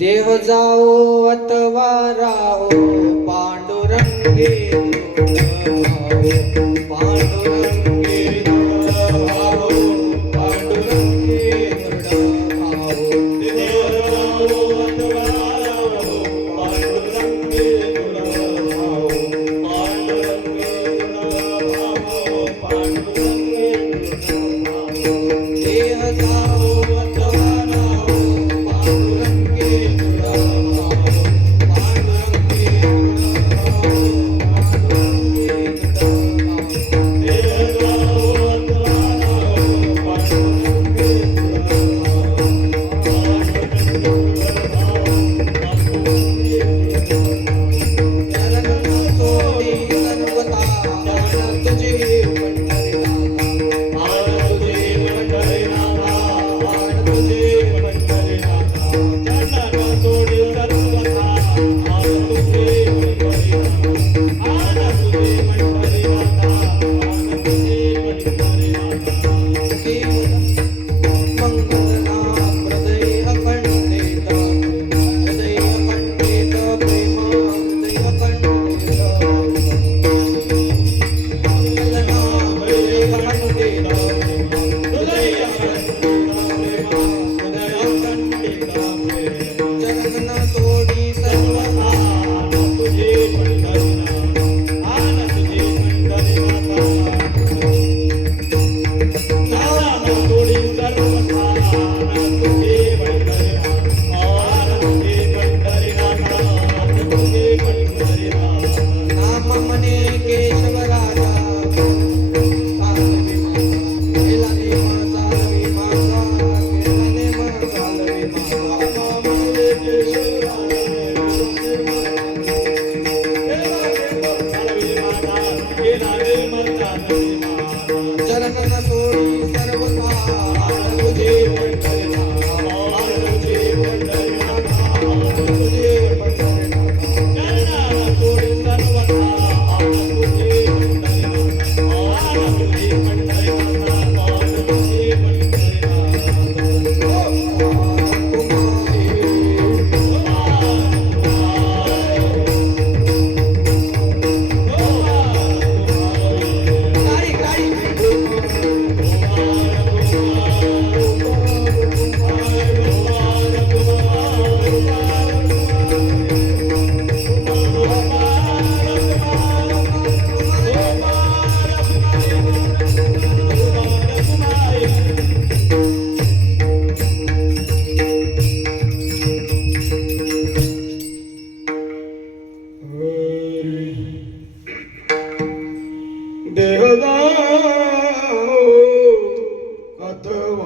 देव जाओ अथवा राहो पांडुरंगे पांडुरंगे भावो पांडुरंगे भावो देव जाओ अथवा राहो पांडुरंगे भावो पांडुरंगे भावो पांडुरंगे भावो देहदा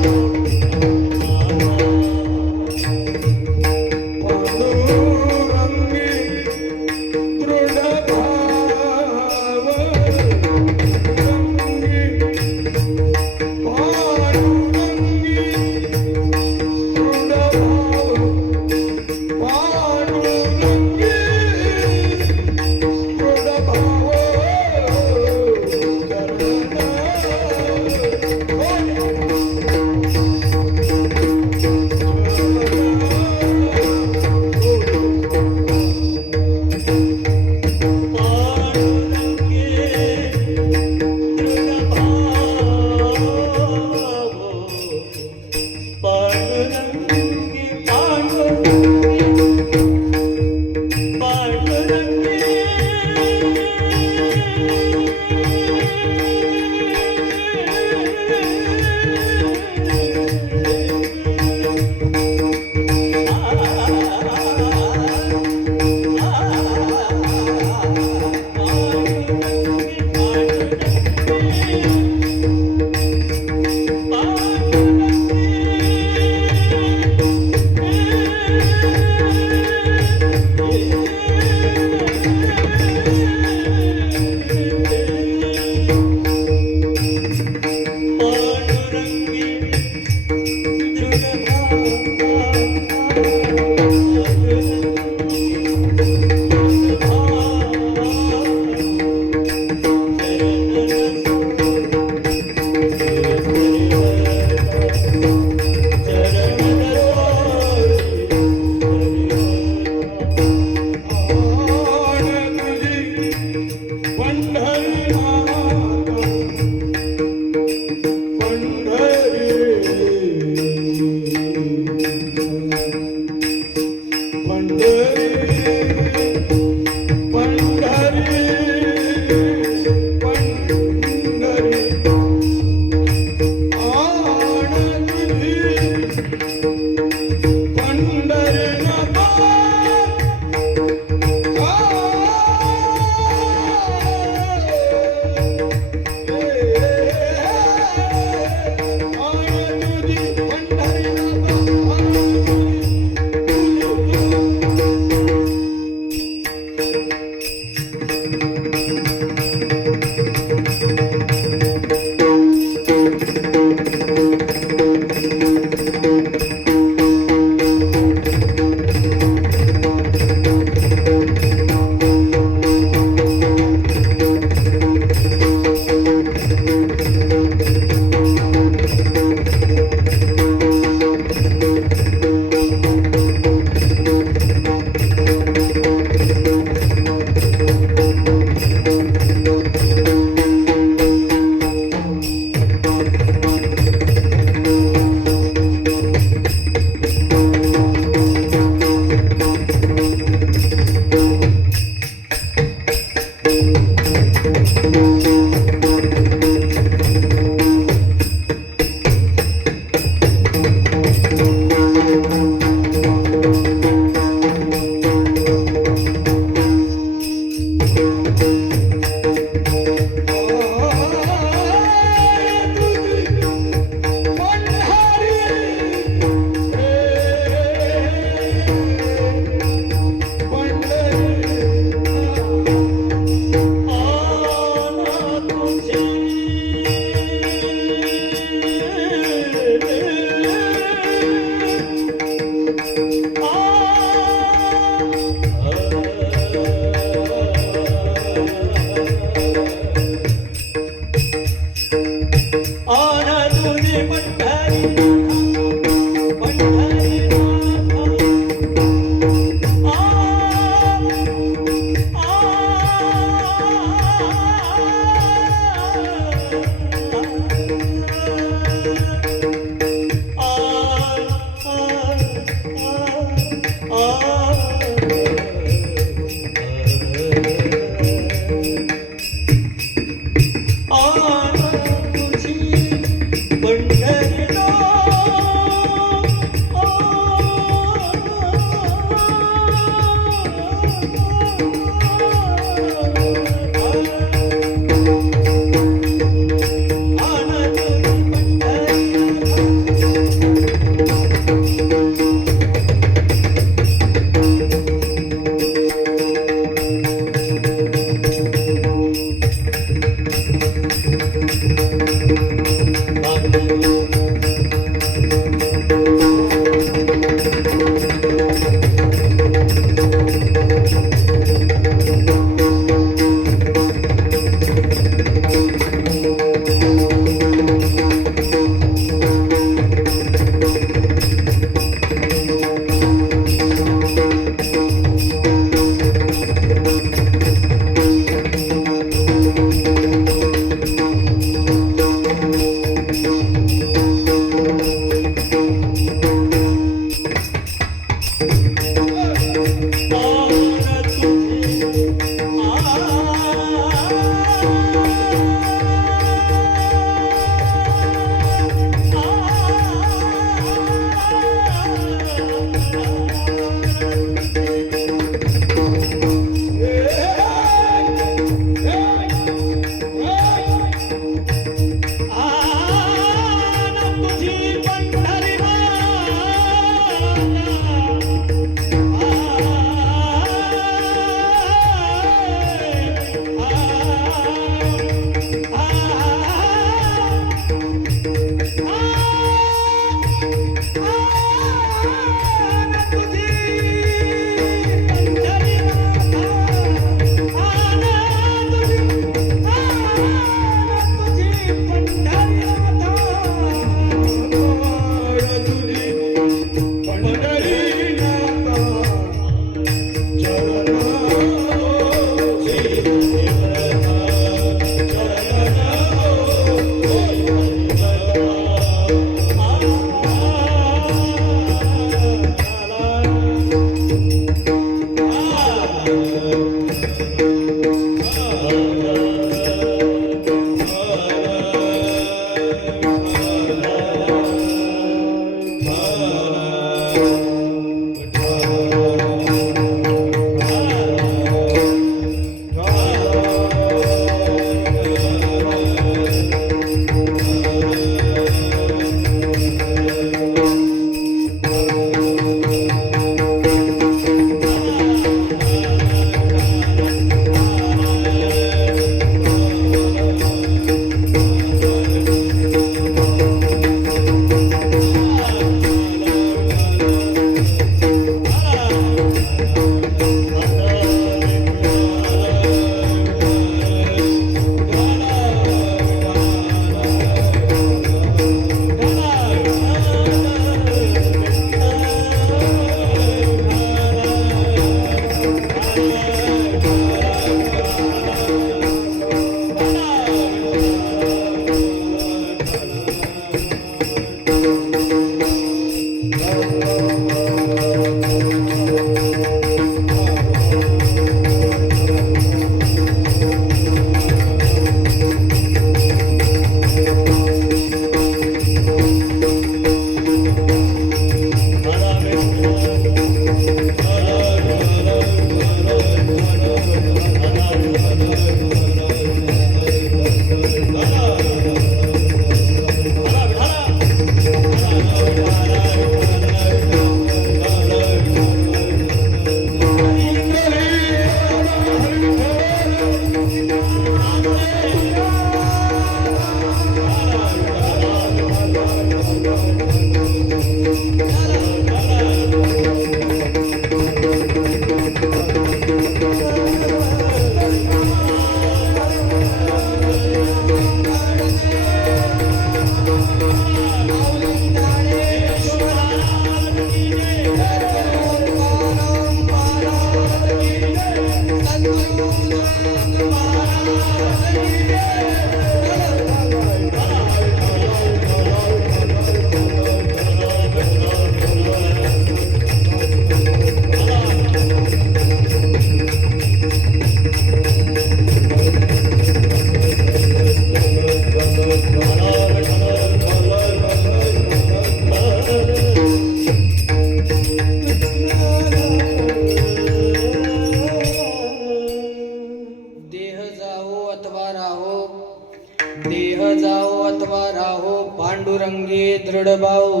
जाओ अथवा राहो पांडुरंगी दृढ भाऊ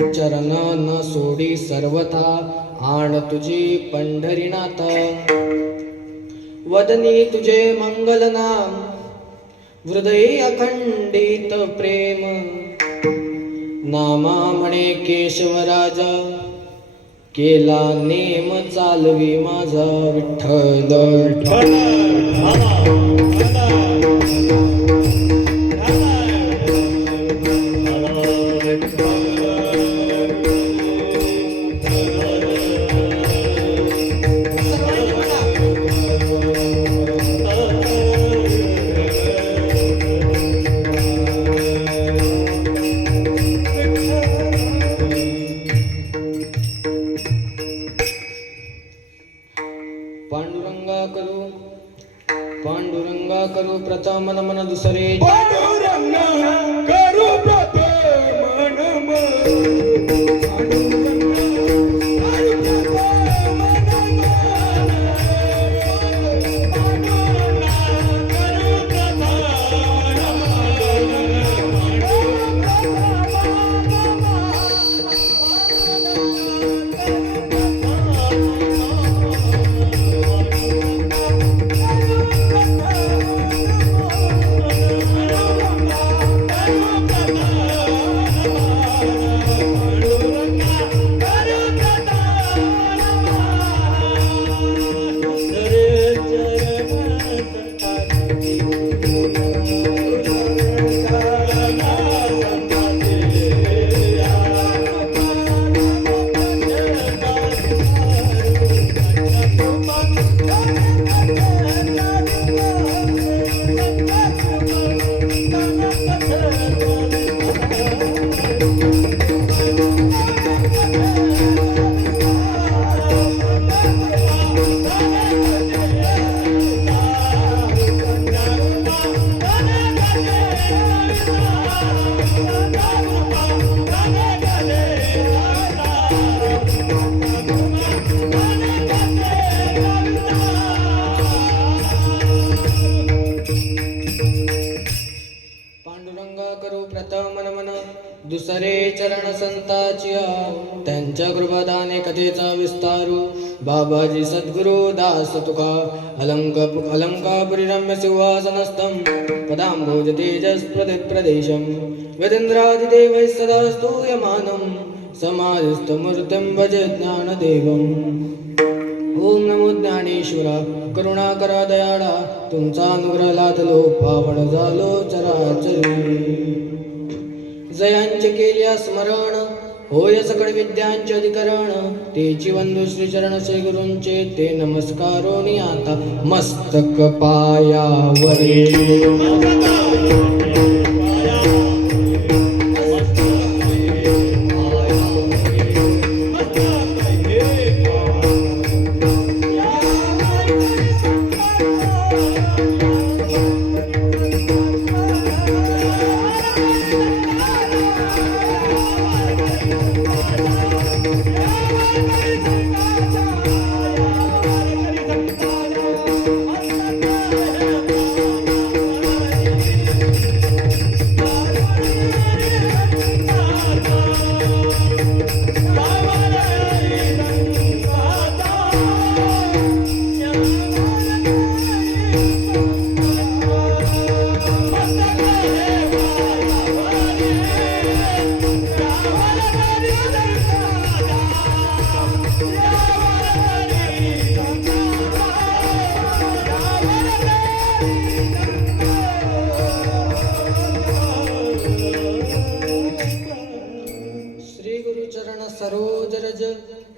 चरण न सोडी सर्वथा आण तुझी पंढरीनाथ वदनी तुझे मंगल नाम हृदयी अखंडित प्रेम नामा म्हणे केशवराज केला नेम चालवी माझा विठ्ठल पांडुरंगा करू प्रथम मन दुसरे पांडुरंगा करू प्रथम दुसरे चरण संताचिया त्यांच्या कृपादाने कथेचा विस्तारू बाबाजी सद्गुरु दास तुका अलंकापुरी रम्य सिंहासनस्थं पदांभोज तेजस प्रदेशं वेदेन्द्रादिदेवैः सदा स्तूयमानं समाधिस्थमूर्तिं भजे ज्ञानदेवम् ओम नमो ज्ञानेश्वरा करुणाकरा दयाळा तुमचा अनुग्रह लादलो पावन झालो चराचरी जयांचे केल्या स्मरण होय सकळ विद्यांचे अधिकरण तेची वंदू श्री चरण श्री गुरूंचे ते नमस्कारोनी आता मस्तक पायावरी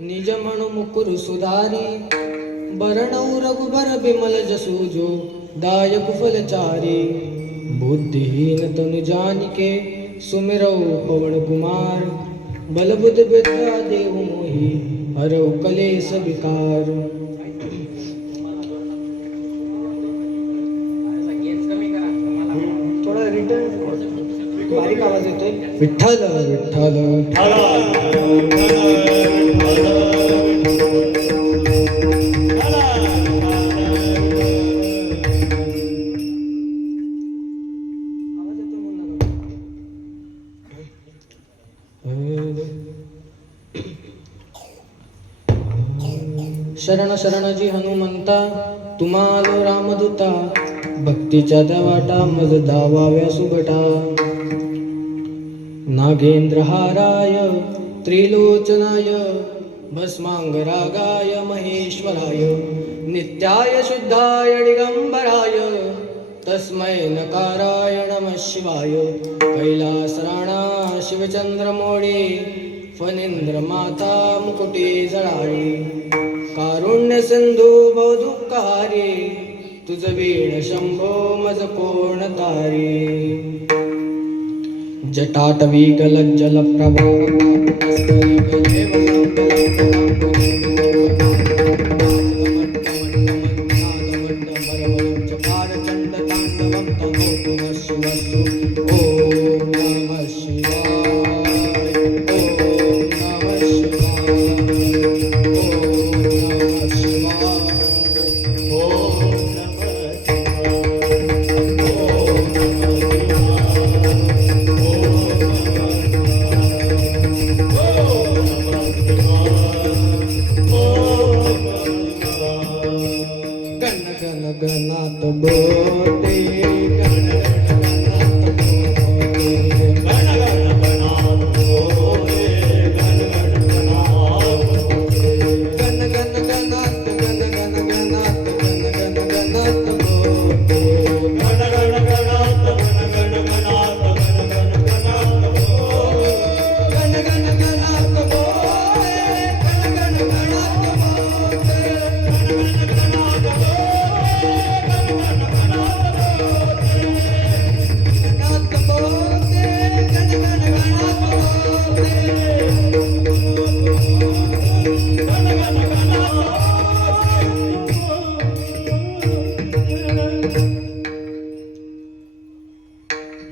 निज मनु मुकुर सुधारी बरणौ रघुबर बिमल जसूजो दायक फलचारी बुद्धिहीन तनु जानिके सुमिरौ पवन कुमार बल बुद्ध विद्या देव मोहि हरौ कलेश विकार थोडा रिटर्न बारीक आवाज येतोय विठ्ठल विठ्ठल शरण शरण जी हनुमंता तुम्हालो रामदूता भक्तीच्या देवाटा मज दावाव्या सुबटा नागेंद्रहाराय त्रिलोचनाय भस्मांगरागाय महेश्वराय नित्याय शुद्धाय दिगंबराय तस्मै नकाराय नमः शिवाय कैलासराणा शिवचंद्रमोळे फणींद्र माता मुकुटे जळाळे कारुण्य सिंधू बहुदुःखहारी तुझ वीण शंभो मज कोण तारी जटाटवी गलज्जल गणात बोते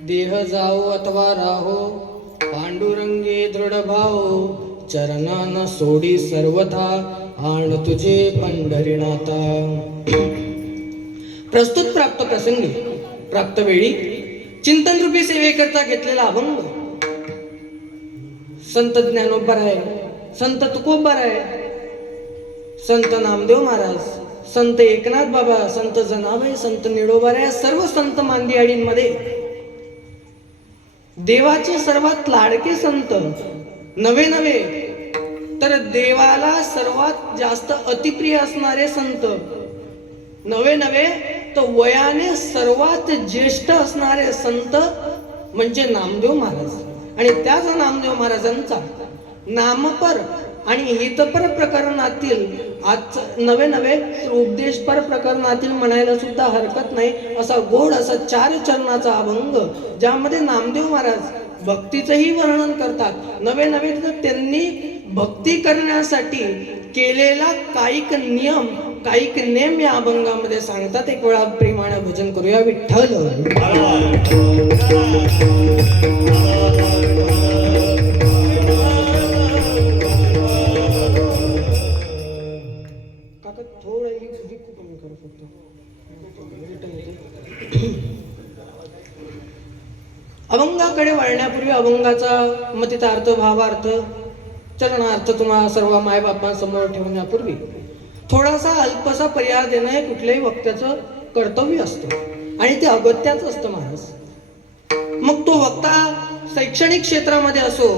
देह जाओ अथवा राहो पांडुरंगे दृढ भाव चरणान सोडी सर्वथा आण तुझे पंढरीनाथा. प्रस्तुत प्राप्त प्रसंगी प्राप्त वेळी चिंतन रूपी सेवेकरता घेतलेला अभंग संत ज्ञानोबा आहे, संत तुकोबा आहे, संत नामदेव महाराज, संत एकनाथ बाबा, संत जनाबाई, संत निडोबा या सर्व संत मांदियाडींमध्ये देवाचे सर्वात लाडके संत नवे नवे तर देवाला सर्वात जास्त अतिप्रिय असणारे संत नवे नवे तर वयाने सर्वात ज्येष्ठ असणारे संत म्हणजे नामदेव महाराज. आणि त्याच नामदेव महाराजांचा नामपर आणि हितपर प्रकरणातील आज नवे नवे उपदेशपर प्रकरणातील म्हणायला सुद्धा हरकत नाही असा गोड असा 4 चरणाचा अभंग ज्यामध्ये नामदेव महाराज भक्तीचंही वर्णन करतात. नवे नवे तर त्यांनी भक्ती करण्यासाठी केलेला कायिक नियम कायिक नेम या अभंगामध्ये सांगतात. एक वेळा प्रेमाने भजन करूया विठ्ठल. काका थोडं कमी करू शकतो. अभंगाकडे वळण्यापूर्वी अभंगाचा मतितार्थ भावार्थ चरणार्थ तुम्हाला सर्व मायबापांसमोर ठेवण्यापूर्वी थोडासा अल्पसा पर्याय देणं हे कुठल्याही वक्त्याचं कर्तव्य असतं आणि ते अगत्याच असतं महाराज. मग तो वक्ता शैक्षणिक क्षेत्रामध्ये असो,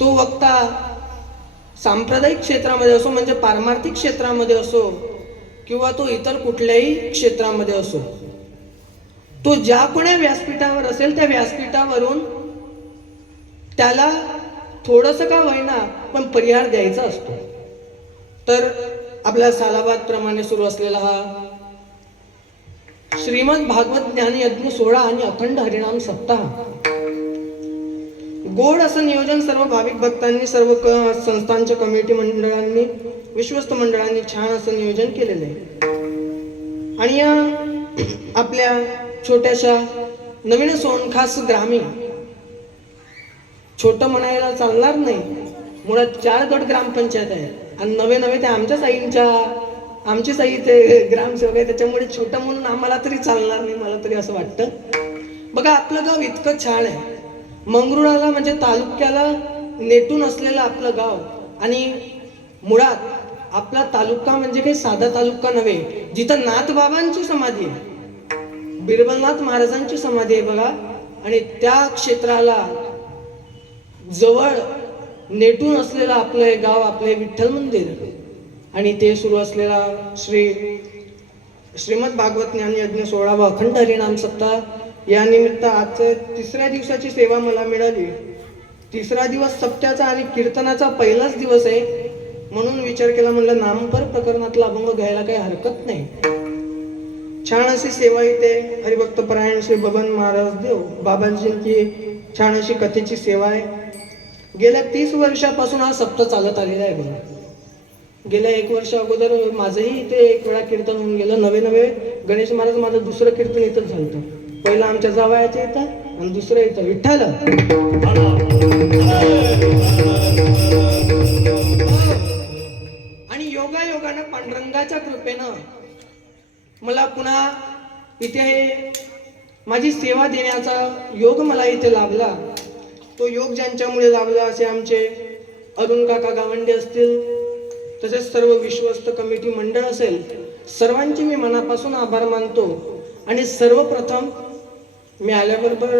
तो वक्ता सांप्रदायिक क्षेत्रामध्ये असो म्हणजे पारमार्थिक क्षेत्रामध्ये असो किंवा तो इतर कुठल्याही क्षेत्रामध्ये असो, तो ज्या कोण्या व्यासपीठावर असेल त्या व्यासपीठावरून त्याला थोडंसं का होईना पण पर्याय द्यायचा असतो. तर आपल्या सालाबाद प्रमाणे सुरू असलेला हा श्रीमद भागवत ज्ञान यज्ञ 16 आणि अखंड हरिनाम सप्ताह गोड असं नियोजन सर्व भाविक भक्तांनी सर्व संस्थांच्या कमिटी मंडळांनी विश्वस्त मंडळांनी छान असं नियोजन केलेलं आहे. आणि या आपल्या छोट्याशा नवीन सोनखास ग्रामीण छोटं म्हणायला चालणार नाही, मुळात 4 गट ग्रामपंचायत आहे आणि नवे नवे ते आमची साई ते ग्रामसेवक आहे त्याच्यामुळे छोटं म्हणून आम्हाला तरी चालणार नाही, मला तरी असं वाटतं. बघा आपलं गाव इतकं छान आहे. मंगरुळाला म्हणजे तालुक्याला नेटून असलेलं आपलं गाव आणि मुळात आपला तालुका म्हणजे काही साधा तालुका नव्हे, जिथं नाथबाबांची समाधी आहे, बिरबलनाथ महाराजांची समाधी आहे बघा. आणि त्या क्षेत्राला जवळ नेटून असलेलं आपलं हे गाव, आपले विठ्ठल मंदिर, आणि ते सुरू असलेला श्रीमद भागवत ज्ञान यज्ञ 16वा अखंड हरिनाम सप्ताह या निमित्त आजचं 3ऱ्या दिवसाची सेवा मला मिळाली. 3रा दिवस सप्त्याचा आणि कीर्तनाचा पहिलाच दिवस आहे, म्हणून विचार केला, म्हणलं नामपर प्रकरणातला अभंग घ्यायला काही हरकत नाही. छान अशी सेवा इथे हरिभक्त परायण श्री बबन महाराज देव बाबांची छान अशी कथेची सेवा आहे. गेल्या 30 वर्षापासून हा सप्ताह चालत आलेला आहे बघा. गेल्या 1 वर्ष अगोदर माझंही इथे 1 वेळा कीर्तन होऊन गेलं. नवे गणेश महाराज माझं दुसरं कीर्तन इथंच झालं. पहिलं आमच्या जावयाच्या इथं आणि दुसरं इथं विठ्ठल. आणि योगायोगानं पांडुरंगाच्या कृपेनं मला पुन्हा इथे माझी सेवा देण्याचा योग मला इथे लाभला. तो योग ज्यांच्यामुळे लाभला असे आमचे अरुण काका गावंडे असतील, तसेच सर्व विश्वस्त कमिटी मंडळ असेल, सर्वांचे मी मनापासून आभार मानतो. आणि सर्वप्रथम मी आल्याबरोबर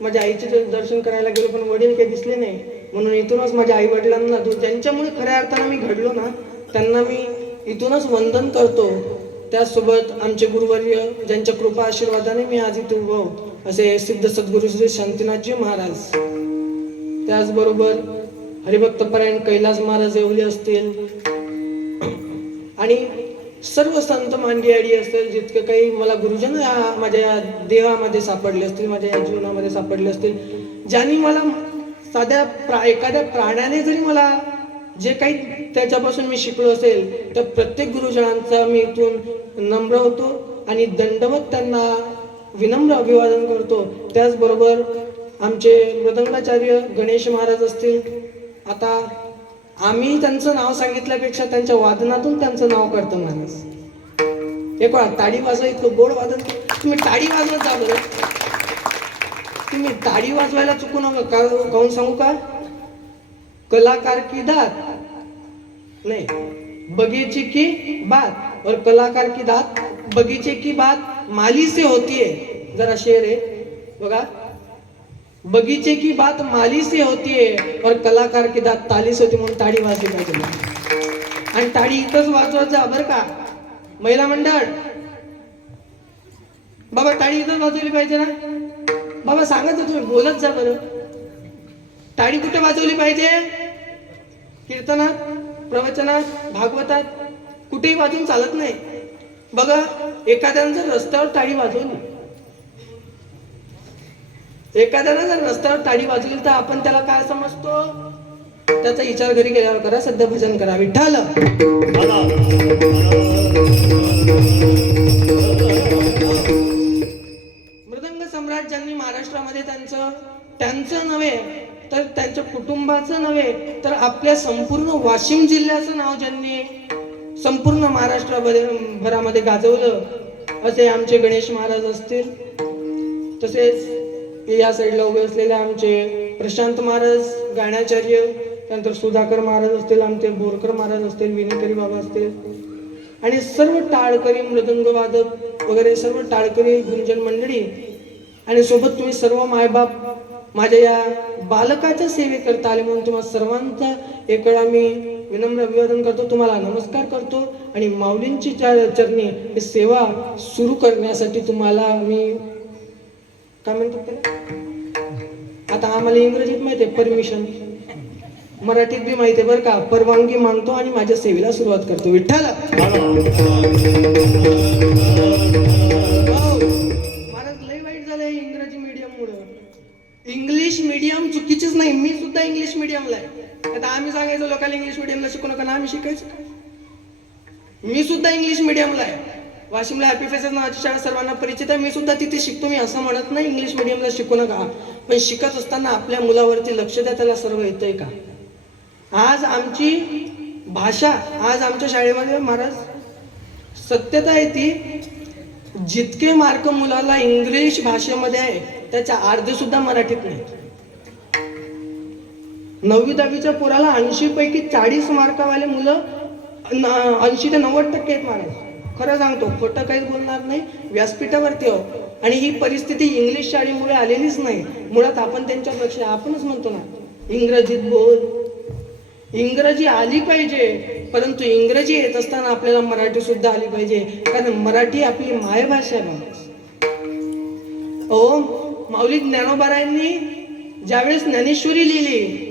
माझ्या आईचे दर्शन करायला गेलो, पण वडील काही दिसले नाही, म्हणून इथूनच माझ्या आई वडिलांना ज्यांच्यामुळे खऱ्या अर्थानं मी घडलो ना, त्यांना मी इथूनच वंदन करतो. त्याचसोबत आमचे गुरुवर्य ज्यांच्या कृपा आशीर्वादाने मी आज इथे उभो असे सिद्ध सद्गुरू श्री शांतीनाथजी महाराज, त्याचबरोबर हरिभक्त परायण कैलास महाराज येवले असतील, आणि सर्व संत मांडियाडी असेल, जितके काही मला गुरुजन माझ्या देहामध्ये सापडले असतील, माझ्या या जीवनामध्ये सापडले असतील, ज्यांनी मला साध्या एखाद्या प्राण्याने जरी मला जे काही त्याच्यापासून मी शिकलो असेल, तर प्रत्येक गुरुजनांचा मी इथून नम्र होतो आणि दंडवत त्यांना विनम्र अभिवादन करतो. त्याचबरोबर आमचे मृदंगाचार्य गणेश महाराज असतील, आता आम्ही त्यांचं नाव सांगितल्यापेक्षा त्यांच्या वादनातून त्यांचं नाव करतो महाराज. एक वेळा ताडी वाजवा, इतकं गोड वादन, तुम्ही टाळी वाजवत जा बरं. तुम्ही टाळी वाजवायला चुकू नका. काहून सांगू का? कलाकार की दात नहीं, बगीचे की बात, और कलाकार की दात बगीचे की बात माली से होती है. जरा शेर है बघा, बगीचे की बात माली से होती है और कलाकार की दात ताली से होती. म्हणून टाळी वाजली पाहिजे. आणि टाळी इथंच वाजवत जा बरं का महिला मंडळ. बाबा टाळी इथंच वाजवली पाहिजे ना बाबा, सांगत तुम्ही बोलत जा बरं. टाळी कुठे वाजवली पाहिजे? कीर्तनात, प्रवचनात, भागवतात, कुठेही वाजवून चालत नाही. बघा, एखाद्यानं जर रस्त्यावर टाळी वाजवली, एखाद्यानं जर रस्त्यावर टाळी वाजवली तर आपण त्याला काय समजतो? त्याचा विचार घरी गेल्यावर करा, सध्या भजन करा. विठ्ठल. मृदंग सम्राट ज्यांनी महाराष्ट्रामध्ये त्यांचं नव्हे तर त्यांच्या कुटुंबाचं नव्हे तर आपल्या संपूर्ण वाशिम जिल्ह्याचं नाव ज्यांनी संपूर्ण महाराष्ट्राभरामध्ये गाजवलं असे आमचे गणेश महाराज असतील, तसेच या साईडला उभे असलेले आमचे प्रशांत महाराज गाण्याचार्य, त्यानंतर सुधाकर महाराज असतील, आमचे बोरकर महाराज असतील, विनेकरी बाबा असतील, आणि सर्व टाळकरी मृदंग वादक वगैरे सर्व टाळकरी गुंजन मंडळी, आणि सोबत तुम्ही सर्व मायबाप माझ्या या बालकाच्या सेवेकरता आले, म्हणून तुम्हाला सर्वांचा एक वेळा मी विनम्र अभिवादन करतो, तुम्हाला नमस्कार करतो. आणि माऊलींची चरणी ही सेवा सुरू करण्यासाठी तुम्हाला मी काय म्हणतो त्याला, आता आम्हाला इंग्रजीत माहिती आहे परमिशन, मराठीत बी माहिती आहे बरं का, परवानगी मागतो आणि माझ्या सेवेला सुरुवात करतो. विठ्ठल. महाराज लय वाईट झालंय इंग्रजी मीडियम मुळे. इंग्लिश मीडियम चुकीचीच नाही, मी सुद्धा इंग्लिश मीडियमला आहे. आता आम्ही सांगायचं लोकांना इंग्लिश मीडियमला शिकू नका ना, आम्ही शिकायचं काय? मी सुद्धा इंग्लिश मीडियमला आहे. वाशिमला हॅपी फेसेस नावाची शाळा सर्वांना परिचित आहे, मी सुद्धा तिथे शिकतो. मी असं म्हणत नाही इंग्लिश मीडियमला शिकू नका, पण शिकत असताना आपल्या मुलावरती लक्ष द्या, त्याला सर्व येतंय का. आज आमची भाषा, आज आमच्या शाळेमध्ये महाराज सत्यता आहे ती, जितके मार्क मुलाला इंग्लिश भाषेमध्ये आहे त्याच्या अर्धे सुद्धा मराठीत नाही. 9वी 10वीच्या पोराला 80 पैकी 40 मार्कावाले मुलं 80 ते 90% आहेत महाराज. खरं सांगतो, खोटं काहीच बोलणार नाही. व्यासपीठावरती आहो आणि ही परिस्थिती इंग्लिश शाळेमुळे आलेलीच नाही. मुळात आपण त्यांच्यापेक्षा, आपणच म्हणतो ना इंग्रजीत बोल. इंग्रजी आली पाहिजे, परंतु इंग्रजी येत असताना आपल्याला मराठी सुद्धा आली पाहिजे, कारण मराठी आपली मायभाषा आहे बाबा. माऊली ज्ञानोबारायांनी ज्यावेळेस ज्ञानेश्वरी लिहिली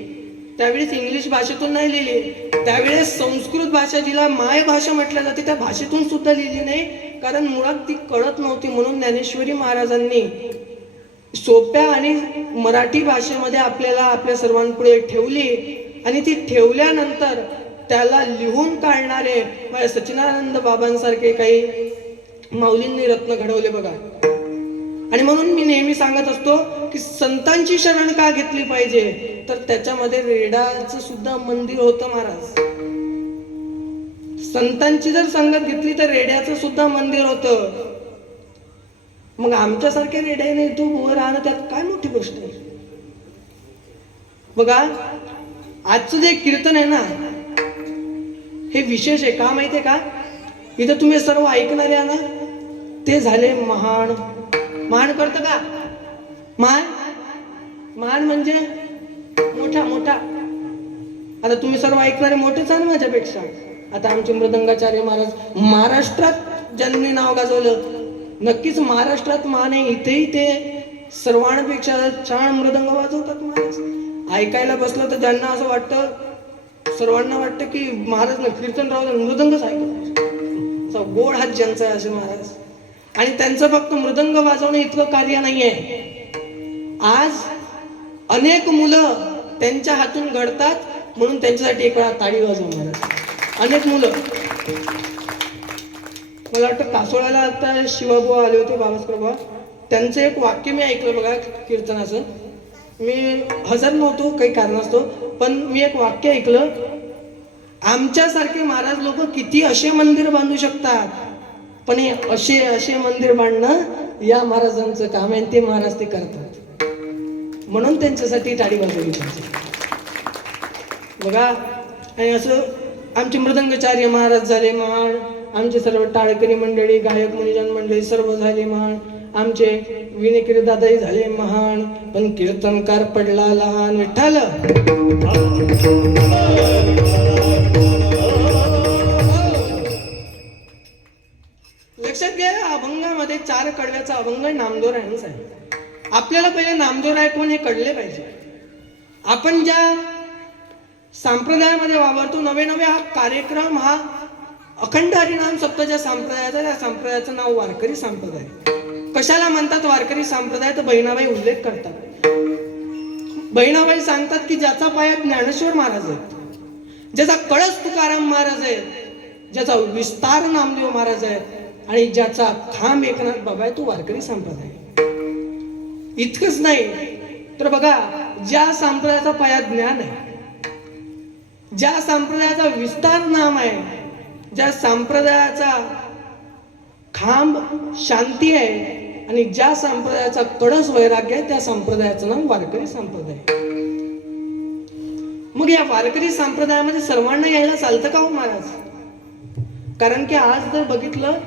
त्यावेळेस इंग्लिश भाषेतून नाही लिहिली, त्यावेळेस संस्कृत भाषा जिला मायभाषा म्हटल्या जाते त्या भाषेतून सुद्धा लिहिली नाही, कारण मुळात ती कळत नव्हती. म्हणून ज्ञानेश्वरी महाराजांनी सोप्या आणि मराठी भाषेमध्ये आपल्याला आपल्या सर्वांपुढे ठेवली आणि ती ठेवल्यानंतर त्याला लिहून काढणारे माझ्या सच्चिदानंद बाबांसारखे काही माऊलींनी रत्न घडवले बघा. आणि म्हणून मी नेहमी सांगत असतो की संतांची शरण का घेतली पाहिजे, तर त्याच्यामध्ये रेड्याचं सुद्धा मंदिर होतं महाराज. संतांची जर संगत घेतली तर रेड्याचं सुद्धा मंदिर होतं. मग आमच्यासारख्या रेड्याने तू उभं राहणं त्यात काय मोठी गोष्ट आहे. बघा आजचं जे कीर्तन आहे ना हे विशेष आहे. का माहितीये का, इथं तुम्ही सर्व ऐकणारे आहे ना ते झाले महान. मान करतं का, मान मान म्हणजे मोठा मोठा. आता तुम्ही सर्व ऐकणारे मोठेच आहे माझ्यापेक्षा. आता आमचे मृदंगाचार्य महाराज महाराष्ट्रात ज्यांनी नाव गाजवलं, नक्कीच महाराष्ट्रात मान आहे. इथेही ते सर्वांपेक्षा छान मृदंग वाजवतात महाराज. ऐकायला बसलं तर ज्यांना असं वाटतं, सर्वांना वाटतं की महाराज कीर्तन राहू मृदंगच ऐकतो. गोड हात ज्यांचा आहे असे महाराज. आणि त्यांचं फक्त मृदंग वाजवणं इतकं कार्य नाहीये. आज अनेक मुलं त्यांच्या हातून घडतात, म्हणून त्यांच्यासाठी एक वेळा ताळी वाजव महाराज. अनेक मुलं. मला वाटतं कासोळ्याला आता शिवाबुवा आले होते, बाबासकर बुवा. त्यांचं एक वाक्य मी ऐकलं बघा कीर्तनाचं. मी हजर नव्हतो काही कारणास्तव, पण मी एक वाक्य ऐकलं. आमच्यासारखे महाराज लोक किती असे मंदिर बांधू शकतात, पण हे असे मंदिर बांधणं या महाराजांचं काम आहे. ते महाराज ते करतात, म्हणून त्यांच्यासाठी टाळी वाजवली पाहिजे बघा. आणि असं आमचे मृदंगाचार्य महाराज झाले महान, आमचे सर्व टाळकरी मंडळी, गायक मुनिजन मंडळी सर्व झाले महान, आमचे विनेकरी दादाही झाले महान, पण कीर्तनकार पडला लहान. विठ्ठल लक्षात घ्या, अभंगामध्ये 4 कडव्याचा अभंग नामदेवरायांचा आहे. आपल्याला पहिले नामदेवराय कोण हे कळले पाहिजे. आपण ज्या संप्रदायामध्ये वावरतो, नवे हा कार्यक्रम, हा अखंड हरिनाम सप्ताच्या संप्रदायाचा, त्या संप्रदायाचं नाव वारकरी संप्रदाय. कशाला म्हणतात वारकरी संप्रदाय, तर बहिणाबाई उल्लेख करतात. बहिणाबाई सांगतात की ज्याचा पाया ज्ञानेश्वर महाराज आहेत, ज्याचा कळस तुकाराम महाराज आहेत, ज्याचा विस्तार नामदेव महाराज आहेत, आणि ज्याचा खांब एकनाथ बाबा आहे, तो वारकरी संप्रदाय. इतकंच नाही तर बघा, ज्या संप्रदायाचा पाया ज्ञान आहे, ज्या संप्रदायाचा विस्तार नाम आहे, ज्या संप्रदायाचा खांब शांती आहे, आणि ज्या संप्रदायाचा कळस वैराग्य आहे, त्या संप्रदायाचं नाव वारकरी संप्रदाय. मग या वारकरी संप्रदायामध्ये सर्वांना यायला चालतं का हो महाराज? कारण की आज जर बघितलं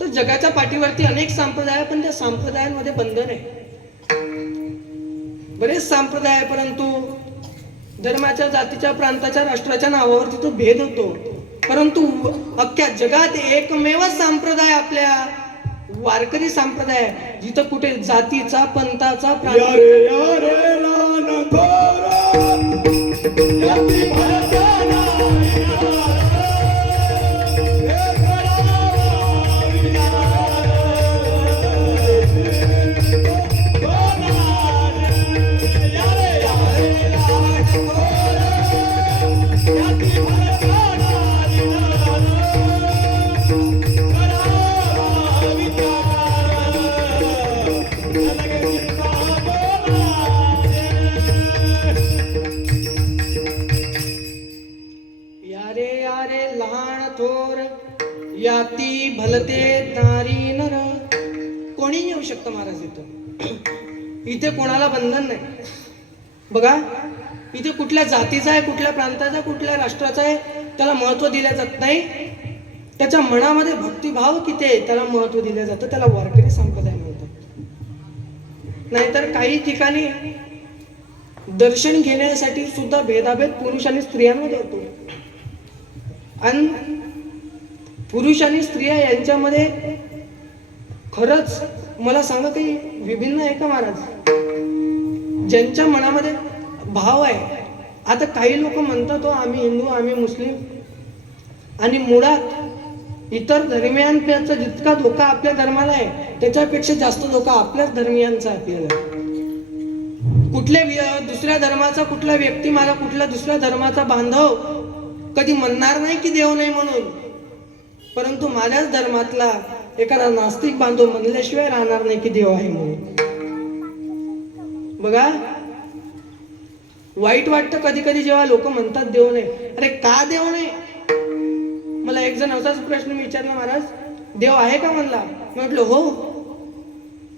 तर जगाच्या पाठीवरती अनेक संप्रदाय, पण त्या संप्रदायांमध्ये बंधन आहे. बरेच संप्रदाय आहे, परंतु धर्माच्या, जातीच्या, प्रांताच्या, राष्ट्राच्या नावावरती तो भेद होतो. परंतु अख्ख्या जगात एकमेव संप्रदाय आपल्या वारकरी संप्रदाय, जिथं कुठे जातीचा, पंथाचा, याती भलते तारी नर. कोणी येऊ शकतं महाराज इथं. इथे कोणाला बंधन नाही बघा. इथे कुठल्या जातीचा आहे, कुठल्या प्रांताचा, कुठल्या राष्ट्राचा आहे, त्याला महत्त्व दिलं जात नाही. त्याच्या मनामध्ये भक्तिभाव किती आहे त्याला महत्त्व दिलं जातं. त्याला वारकरी संप्रदाय म्हणतात. नाहीतर काही ठिकाणी दर्शन घेण्यासाठी सुद्धा भेदाभेद पुरुष आणि स्त्रियांमध्ये होतो. आणि पुरुष आणि स्त्रिया यांच्यामध्ये खरंच मला सांगा काही विभिन्न आहे का महाराज? ज्यांच्या मनामध्ये भाव आहे. आता काही लोक म्हणतात हो आम्ही हिंदू आम्ही मुस्लिम, आणि मुळात इतर धर्मियांचा जितका धोका आपल्या धर्माला आहे त्याच्यापेक्षा जास्त धोका आपल्याच धर्मियांचा आपल्याला. दुसऱ्या धर्माचा कुठला व्यक्ती मला कुठल्या दुसऱ्या धर्माचा बांधव कधी म्हणणार नाही की देव नाही म्हणून, परंतु माझ्याच धर्मातला एखादा नास्तिक बांधव म्हणल्याशिवाय राहणार नाही की देव आहे म्हणून. बघा वाईट वाटतं कधी कधी जेव्हा लोक म्हणतात देव नाही. अरे का देव नाही? मला एक जण असाच प्रश्न विचारला, महाराज देव आहे का म्हणला. मी म्हटलं हो.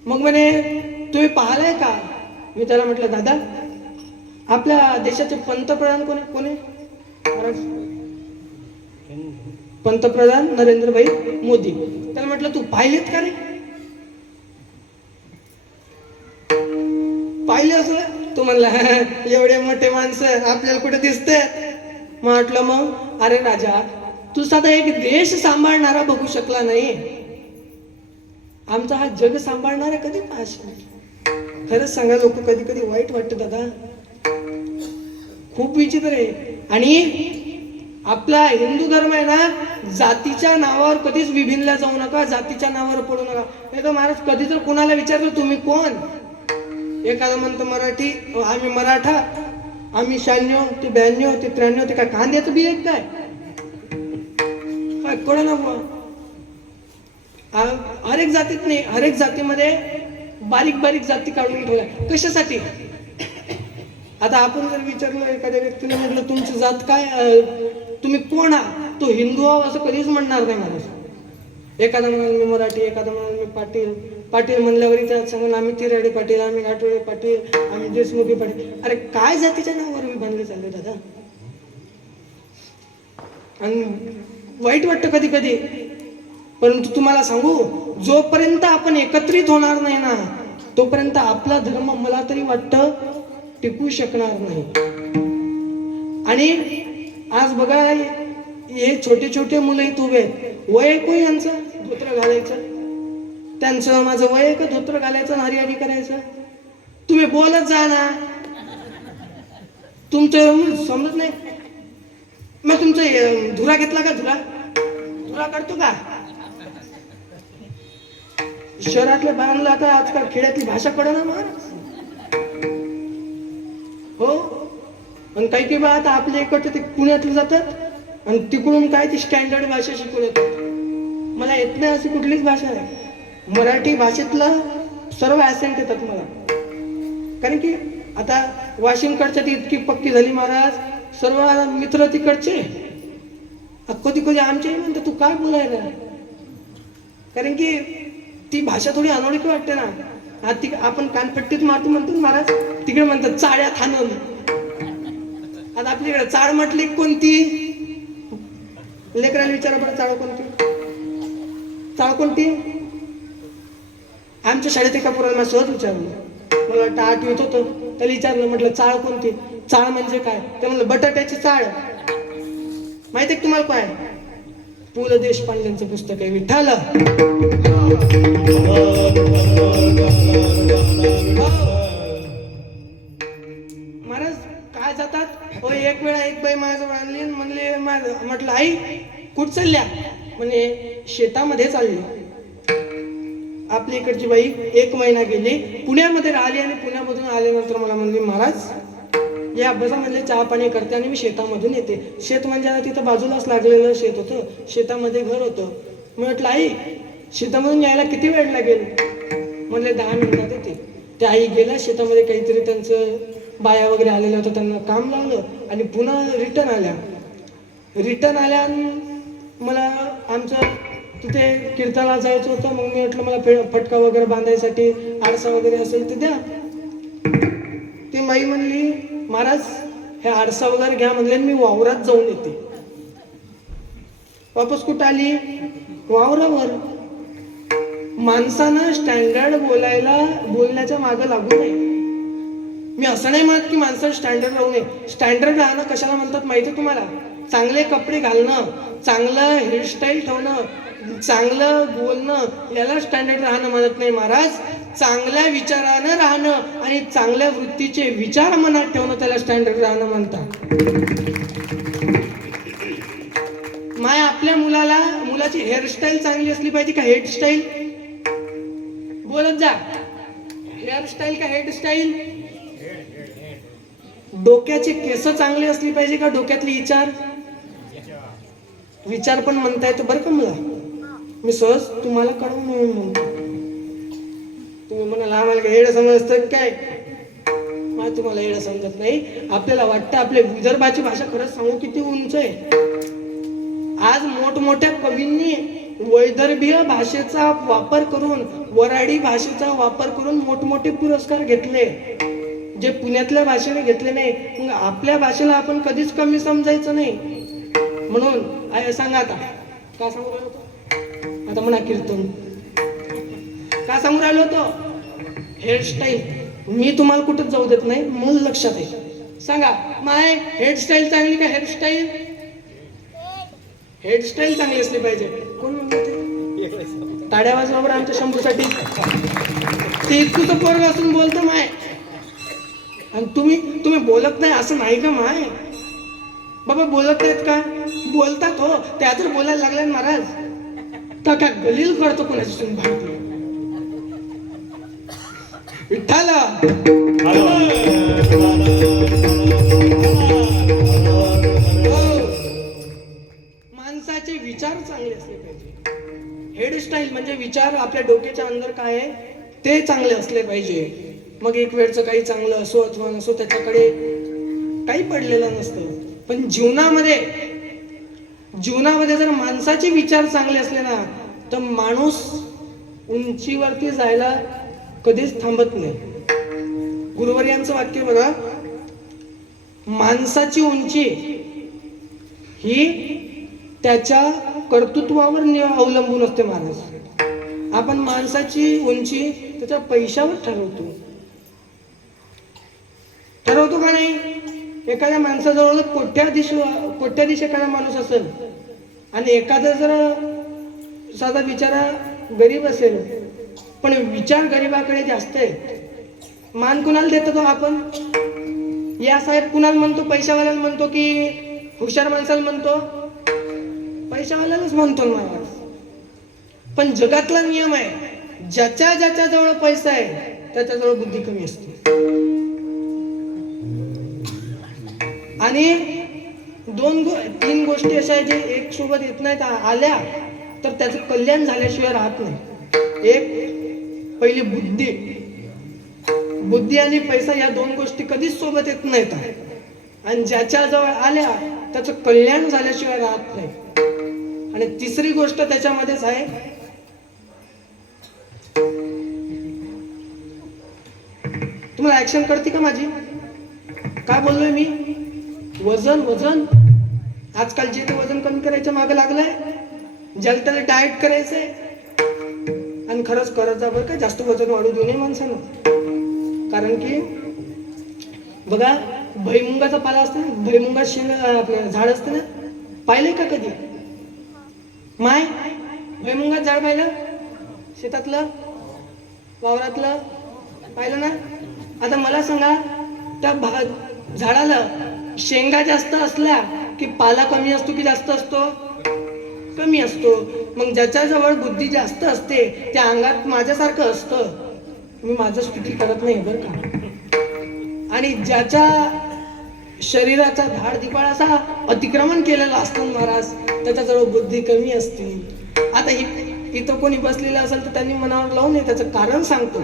मग म्हणे तुम्ही पाहिलाय का? मी त्याला म्हटलं दादा आपल्या देशाचे पंतप्रधान कोणी महाराज? पंतप्रधान नरेंद्रभाई मोदी. त्याला म्हटलं तू पाहिलेत का रे? पाहिले असं? तू म्हणला एवढे मोठे माणसं आपल्याला कुठे दिसते? म्हटलं मग अरे राजा तू साधा एक देश सांभाळणारा बघू शकला नाही, आमचा हा जग सांभाळणारा कधी पाहशील? खरंच सांगा लोक कधी कधी वाईट वाटतं दादा, खूप विचित्र आहे. आणि आपला हिंदू धर्म आहे ना, जातीच्या नावावर कधीच विभिनला जाऊ नका, जातीच्या नावावर पडू नका. नाही तर महाराज कधी जर कुणाला विचारलं तुम्ही कोण, एखादं म्हणतं मराठी, आम्ही मराठा, आम्ही 96 ते 92 ते 93 ते काय कांद्याचं बी एक काय कोणा ना बुवा. हरेक जातीत नाही, हरेक जातीमध्ये बारीक बारीक जाती काढून ठेवल्या. कशासाठी? आता आपण जर विचारलं एखाद्या व्यक्तीला, म्हटलं तुमची जात काय, तुम्ही कोण आहात, तो हिंदू आहो असं कधीच म्हणणार नाही माणूस. एखादा म्हणाल मी मराठी, एखादा म्हणाल मी पाटील. पाटील म्हणल्यावर त्यात सांगून आम्ही तिराडे पाटील, आम्ही घाटोळे पाटील, आम्ही देशमुखी पाटील. अरे काय जातीच्या नावावर मी बांधले चालले दादा? आणि वाईट वाटतं कधी कधी. परंतु तुम्हाला सांगू, जोपर्यंत आपण एकत्रित होणार नाही ना तोपर्यंत आपला धर्म मला तरी वाटतं टिकू शकणार नाही. आणि आज बघा हे छोटे छोटे मुलं इथं उभे आहेत, वय आहे कोण यांचं धोत्र घालायचं? त्यांचं माझं वय आहे का धोत्र घालायचं हरिहरी करायचं? तुम्ही बोलत जा ना, तुमचं समजत नाही. मग तुमचं धुरा घेतला का? धुरा काढतो का? शहरातल्या बायांना आता आजकाल खेड्यातली भाषा कळलं ना महाराज. हो. आणि काही बा आता आपल्या इकडचं ते पुण्यातले जातात आणि तिकडून काय ती स्टँडर्ड भाषा शिकून येतात. मला येत नाही अशी कुठलीच भाषा आहे. मराठी भाषेतलं सर्व ॲसेंट येतात मला. कारण की आता वाशिमकडच्या ती इतकी पक्की झाली महाराज, सर्व मित्र तिकडचे कधी कधी आमचे म्हणतात तू काय बोलायला, कारण की ती भाषा थोडी अनोळखी वाटते ना. आपण कानपट्टीत मारतो म्हणतो महाराज, तिकडे म्हणतात चाळ्या थानून. आता आपल्याकडे चाळ म्हटली कोणती? लेकराला विचारा बरं चाळ कोणती? चाळ कोणती? आमच्या शाळेत एका पोराला मला सहज विचारलं, मला वाटतं 8वीत होतं, त्याला विचारलं, म्हटलं चाळ कोणती? चाळ म्हणजे काय? ते म्हणलं बटाट्याची चाळ. माहिती आहे तुम्हाला काय? पु ल देशपांडेंचं पुस्तक आहे विठ्ठल. महाराज काय जातात हो. एक वेळा एक बाई माझ्याजवळ आणली, म्हणले म्हटलं आई कुठं चालल्या? म्हणजे शेतामध्ये चालली. आपल्या इकडची बाई 1 महिना गेली, पुण्यामध्ये राहिली आणि पुण्यामधून आल्यानंतर मला म्हणली महाराज या अभ्यासामधले चहा पाणी करते आणि मी शेतामधून येते. शेत म्हणजे तिथं बाजूलाच लागलेलं शेत होतं, शेतामध्ये घर होतं. मी म्हटलं आई शेतामधून यायला किती वेळ लागेल? म्हणले 10 मिनिटात येते. त्या आई गेल्या शेतामध्ये, काहीतरी त्यांचं बाया वगैरे आलेल्या होत्या, त्यांना काम लावलं आणि पुन्हा रिटर्न आल्या. मला आमचं तिथे कीर्तनाला जायचं होतं. मग मी म्हटलं मला फटका वगैरे बांधायसाठी आरसा वगैरे असेल ते द्या. ती बाई म्हणली महाराज हे आरसा वगैरे घ्या म्हणले, मी वावरात जाऊन येते. वापस कुठं आली? वावरावर. माणसानं स्टँडर्ड बोलण्याच्या मागे लागू नये. मी असं नाही म्हणत की माणसानं स्टँडर्ड राहू नये. स्टँडर्ड राहणं कशाला म्हणतात माहिती तुम्हाला? चांगले कपडे घालणं, चांगलं हेअरस्टाईल ठेवणं, चांगलं बोलणं, याला स्टँडर्ड राहणं म्हणत नाही महाराज. चांगल्या विचारानं राहणं आणि चांगल्या वृत्तीचे विचार मनात ठेवणं, त्याला स्टँडर्ड राहणं म्हणतात. माय आपल्या मुलाची हेअरस्टाईल चांगली असली पाहिजे का हेअरस्टाईल? बोलत जा. हेअरस्टाईल का हेअरस्टाईल? डोक्याचे केस चांगले असली पाहिजे का डोक्यातले विचार पण म्हणता येतो बरं का मला. मी सहज तुम्हाला कळवून म्हणतो. तुम्ही म्हणाल आम्हाला हेड समजतं काय? मला तुम्हाला हेड समजत नाही. आपल्याला वाटतं आपल्या विदर्भाची भाषा खरंच सांगू किती उंच आहे. आज मोठमोठ्या कवींनी वैदर्भीय भाषेचा वापर करून, वऱ्हाडी भाषेचा वापर करून मोठमोठे पुरस्कार घेतले, जे पुण्यातल्या भाषेने घेतले नाही. मग आपल्या भाषेला आपण कधीच कमी समजायचं नाही. म्हणून सांगा आता का सांगू राहिलो होतो? आता म्हणा कीर्तन का सांगू राहिलो होतो? हेअरस्टाईल. मी तुम्हाला कुठंच जाऊ देत नाही, मूल लक्षात आहे. सांगा माय हेअरस्टाईल चांगली का हेअरस्टाईल? हेअरस्टाईल चांगली असली पाहिजे. कोण म्हणते? टाळ्या वाजवा बरं आमच्या शंभूसाठी. ते इतकं पोरग असून बोलतो माय, आणि तुम्ही बोलत नाही असं नाही का माय? बाबा बोलत नाहीत का? बोलतात हो. त्या तर बोलायला लागले महाराज तर काय गलील करतो कोणाची सुन भारती. विठ्ठला माणसाचे विचार चांगले असले पाहिजे. हेअरस्टाईल म्हणजे विचार आपल्या डोक्याच्या अंदर काय आहे ते चांगले असले पाहिजे. मग एक वेळचं काही चांगलं असो अथवा नसो, त्याच्याकडे काही पडलेलं नसतं. पण जीवनामध्ये जर माणसाचे विचार चांगले असले ना, तर माणूस उंचीवरती जायला कधीच थांबत नाही. गुरुवर्यांचं वाक्य बघा, माणसाची उंची ही त्याच्या कर्तृत्वावर अवलंबून असते महाराज. आपण माणसाची उंची त्याच्या पैशावर ठरवतो का नाही? एखाद्या माणसाजवळ कोट्याधीश एखादा माणूस असेल आणि एखादा जर साधा बिचारा गरीब असेल, पण विचार गरीबाकडे जास्त आहे, मान कुणाला देतो तो आपण? या साहेब कुणाला म्हणतो? पैशावाल्याला म्हणतो की हुशार माणसाला म्हणतो? पैशावाल्यालाच म्हणतो महाराज. पण जगातला नियम आहे, ज्याच्या जवळ पैसा आहे त्याच्याजवळ बुद्धी कमी असते. आणि तीन गोष्टी अशा आहेत जे एक सोबत येत नाहीत. आल्या तर त्याचं कल्याण झाल्याशिवाय राहत नाही. एक पहिली बुद्धी आणि पैसा, या दोन गोष्टी कधीच सोबत येत नाहीत. आणि ज्याच्या जवळ आल्या त्याचं कल्याण झाल्याशिवाय राहत नाही. आणि तिसरी गोष्ट त्याच्यामध्येच आहे, तुम्हाला ऍक्शन कळते का माझी? काय बोललोय मी? वजन. आजकाल जे ते वजन कमी करायच्या मागे लागलंय, ज्याला त्याला डाएट करायचंय. आणि खरंच करत जा बरं का, जास्त वजन वाढू देऊ नये माणसानं. कारण की बघा, भुईमुगाचा पाला असतो ना, भुईमुगा आपलं झाड असतं ना, पाहिलंय का कधी? माय भुईमुगाचं झाड पाहिलं? शेतातलं, वावरातलं पाहिलं ना? आता मला सांगा, त्या झाडाला शेंगा जास्त असल्या की पाला कमी असतो की जास्त असतो? कमी असतो. मग ज्याच्याजवळ बुद्धी जास्त असते त्या अंगात माझ्यासारखं असतं. मी माझं स्तुती करत नाही बरं का. आणि ज्याच्या शरीराचा धाड दिपाळाचा अतिक्रमण केलेला असतो महाराज, त्याच्याजवळ बुद्धी कमी असते. आता इथं कोणी बसलेलं असेल तर त्यांनी मनावर लावून नये, त्याचं कारण सांगतो.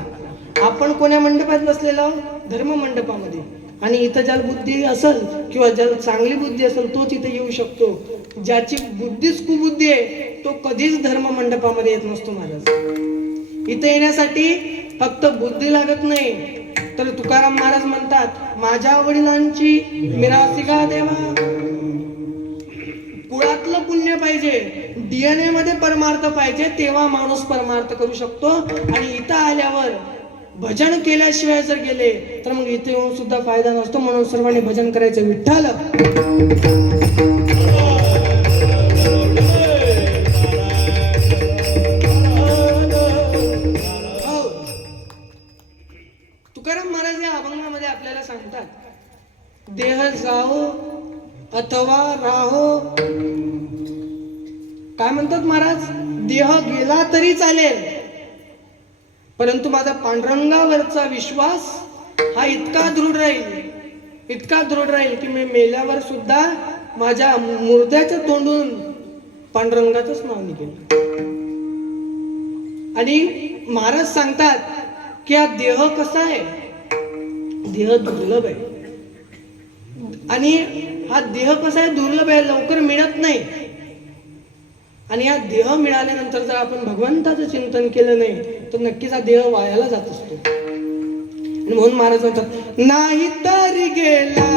आपण कोण्या मंडपात बसलेलो? धर्म मंडपामध्ये. आणि इथं ज्याला बुद्धी असेल किंवा ज्याला चांगली बुद्धी असेल तोच इथे येऊ शकतो. ज्याची बुद्धीच कुबुद्धी आहे तो कधीच धर्म मंडपामध्ये येत नसतो महाराज. इथे येण्यासाठी फक्त बुद्धी लागत नाही, तर तुकाराम महाराज म्हणतात, माझ्या वडिलांची मिरासी का देवा. कुळातलं पुण्य पाहिजे, DNA मध्ये परमार्थ पाहिजे, तेव्हा माणूस परमार्थ करू शकतो. आणि इथं आल्यावर भजन केल्याशिवाय जर गेले तर मग इथे येऊन सुद्धा फायदा नसतो. म्हणून सर्वांनी भजन करायचं. विठ्ठल तुकाराम महाराज या अभंगामध्ये आपल्याला सांगतात, देह जाओ अथवा राहो. काय म्हणतात महाराज? देह गेला तरी चालेल, परंतु माझा पांडुरंगावरचा विश्वास हा इतका दृढ राहील की मी मेल्यावर सुद्धा माझ्या मुर्द्याच्या तोंडून पांडुरंगाचंच नाव निघेल. आणि महाराज सांगतात की हा देह कसा आहे? देह दुर्लभ आहे. आणि हा देह कसा आहे? दुर्लभ आहे, लवकर मिळत नाही. आणि हा देह मिळाल्यानंतर जर आपण भगवंताचं चिंतन केलं नाही तर नक्कीच हा देह वायाला जात असतो. आणि म्हणून महाराज म्हणतात, नाही तरी गेला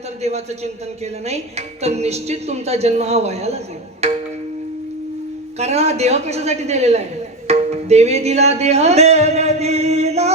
जन्म देवाचं चिंतन केलं नाही तर निश्चित तुमचा जन्म हा वायाला जाईल. कारण हा देह कशासाठी दिलेला आहे? देवे दिला देह, देव दिला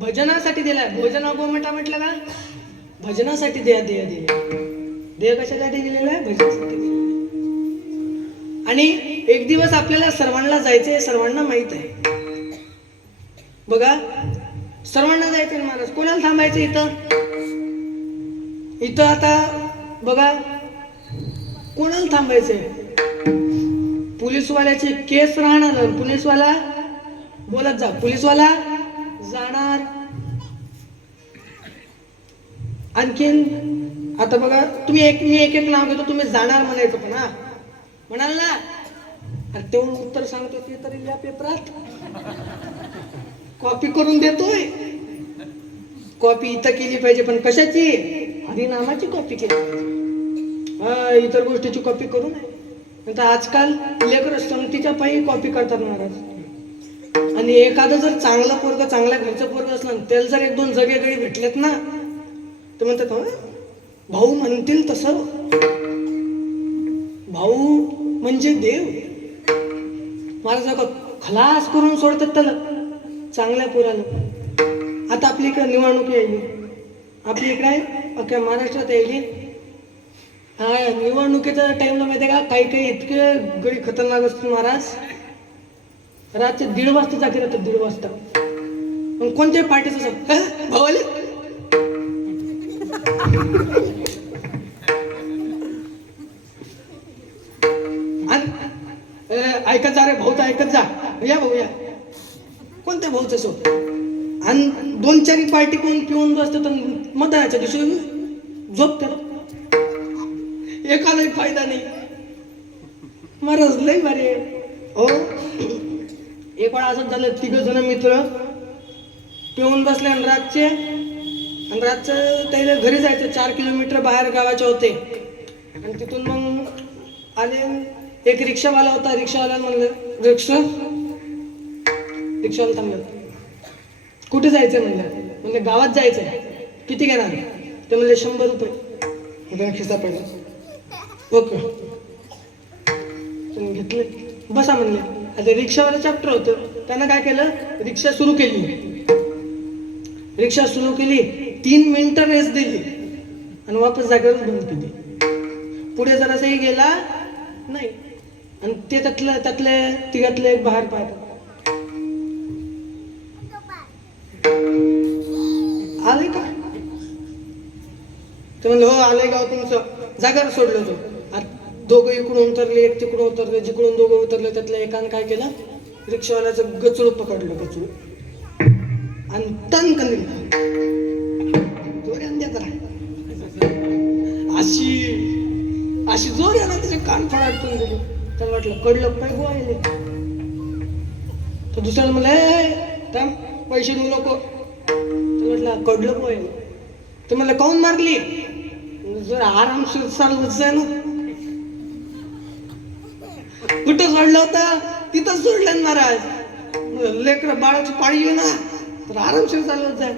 भजनासाठी दिलाय. भोजन अगोमटा म्हटलं का भजनासाठी देह दिला. देह कशासाठी दिलेला आहे? भजनासाठी दिलेला आहे. आणि एक दिवस आपल्याला सर्वांना जायचंय, सर्वांना माहित आहे. बघा, सर्वांना जायचंय महाराज. कोणाला थांबायचं इथं? इथं आता बघा कोणाला थांबायचंय? पोलीसवाल्याचे केस राहणार. पोलीसवाला बोलत जा, पोलीसवाला जाणार. आणखीन आता बघा तुम्ही मी एक एक नाव घेतो, तुम्ही जाणार म्हणायचं. पण हा म्हणाल ना, अरे तेवढं उत्तर सांगतो ते तरी या पेपरात कॉपी करून देतोय. कॉपी इथं केली पाहिजे, पण कशाची? हरिनामाची कॉपी केली पाहिजे. इतर गोष्टीची कॉपी करू नये. आता आजकाल लेकर संगतीच्या पायी कॉपी करतात महाराज. आणि एखादं जर चांगलं पोरग, चांगल्या घरचं पोरग असलं, त्याला जर एक दोन जगेगळी भेटलेत ना, तर म्हणतात भाऊ म्हणतील तसं. भाऊ म्हणजे देव. महाराज खलास करून सोडतात त्याला चांगल्या पोराला. आता आपली इकडे निवडणूक यायली, आपली इकडे अख्ख्या महाराष्ट्रात यायली. हा निवडणुकीच्या टाइमला माहिती आहे का, काही काही इतके गडी खतरनाक असतो महाराज. रात्री 1:30 वाजता जाते राहतात. 1:30 वाजता. मग कोणत्याही पार्टीचं भाऊ आले ऐकत जा रे भाऊच, ऐकत जा, या भाऊ या. कोणत्या भाऊच असो. आणि 2-4 पार्टी कोण पिऊन बसतात, मतदानाच्या दिवशी झोपतात. एकालाही फायदा नाही महाराज. लय भारी हो. एक वेळा असं झालं, 3 जण मित्र पिऊन बसले आणि रातचं त्याला घरी जायचं. 4 किलोमीटर बाहेर गावाचे होते. आणि तिथून मग आले. एक रिक्षावाला होता. रिक्षावाला म्हणलं रिक्षावाला थांबलं, कुठे जायचं म्हणलं गावात जायचंय. किती घेणार? ते म्हणले 100 रुपये. खिस्सा पडला. ओके घेतले, बसा म्हणले. आता रिक्षावाला चॅप्टर होतं. त्यानं काय केलं, रिक्षा सुरू केली. 3 मिनिटं रेस्ट दिली आणि वापस जागेवरच बंद केली. पुढे जरासही गेला नाही. आणि ते त्यातले तिघातले एक बाहेर पाहतात. आले का? ते म्हणलं हो आले गाव तुमचं. जागेवर सोडलं होतं. दोघं इकडून उतरले, एक तिकडून उतरले. जिकडून दोघं उतरले त्यातल्या एकानं काय केलं, रिक्षावाल्याचं गचूळ पकडलं. गचूळ आणि टन कन जोर आणल्या जरा अशी जोर आहे ना, त्याचे कान फडाटून गेले. त्याला वाटलं कडलं पाय गोवायले. तर दुसऱ्याला म्हणलं पैसे देऊ नको. त्याला वाटलं कडलं गोवायले. तर म्हणलं काऊन मारली? जर आरामशीर चालवत जाय ना. कुठं सोडलं होतं? तिथं सोडलं महाराज. लेकर बाळाची पाळी येऊ ना, तर आरामशीर चालवत जाय.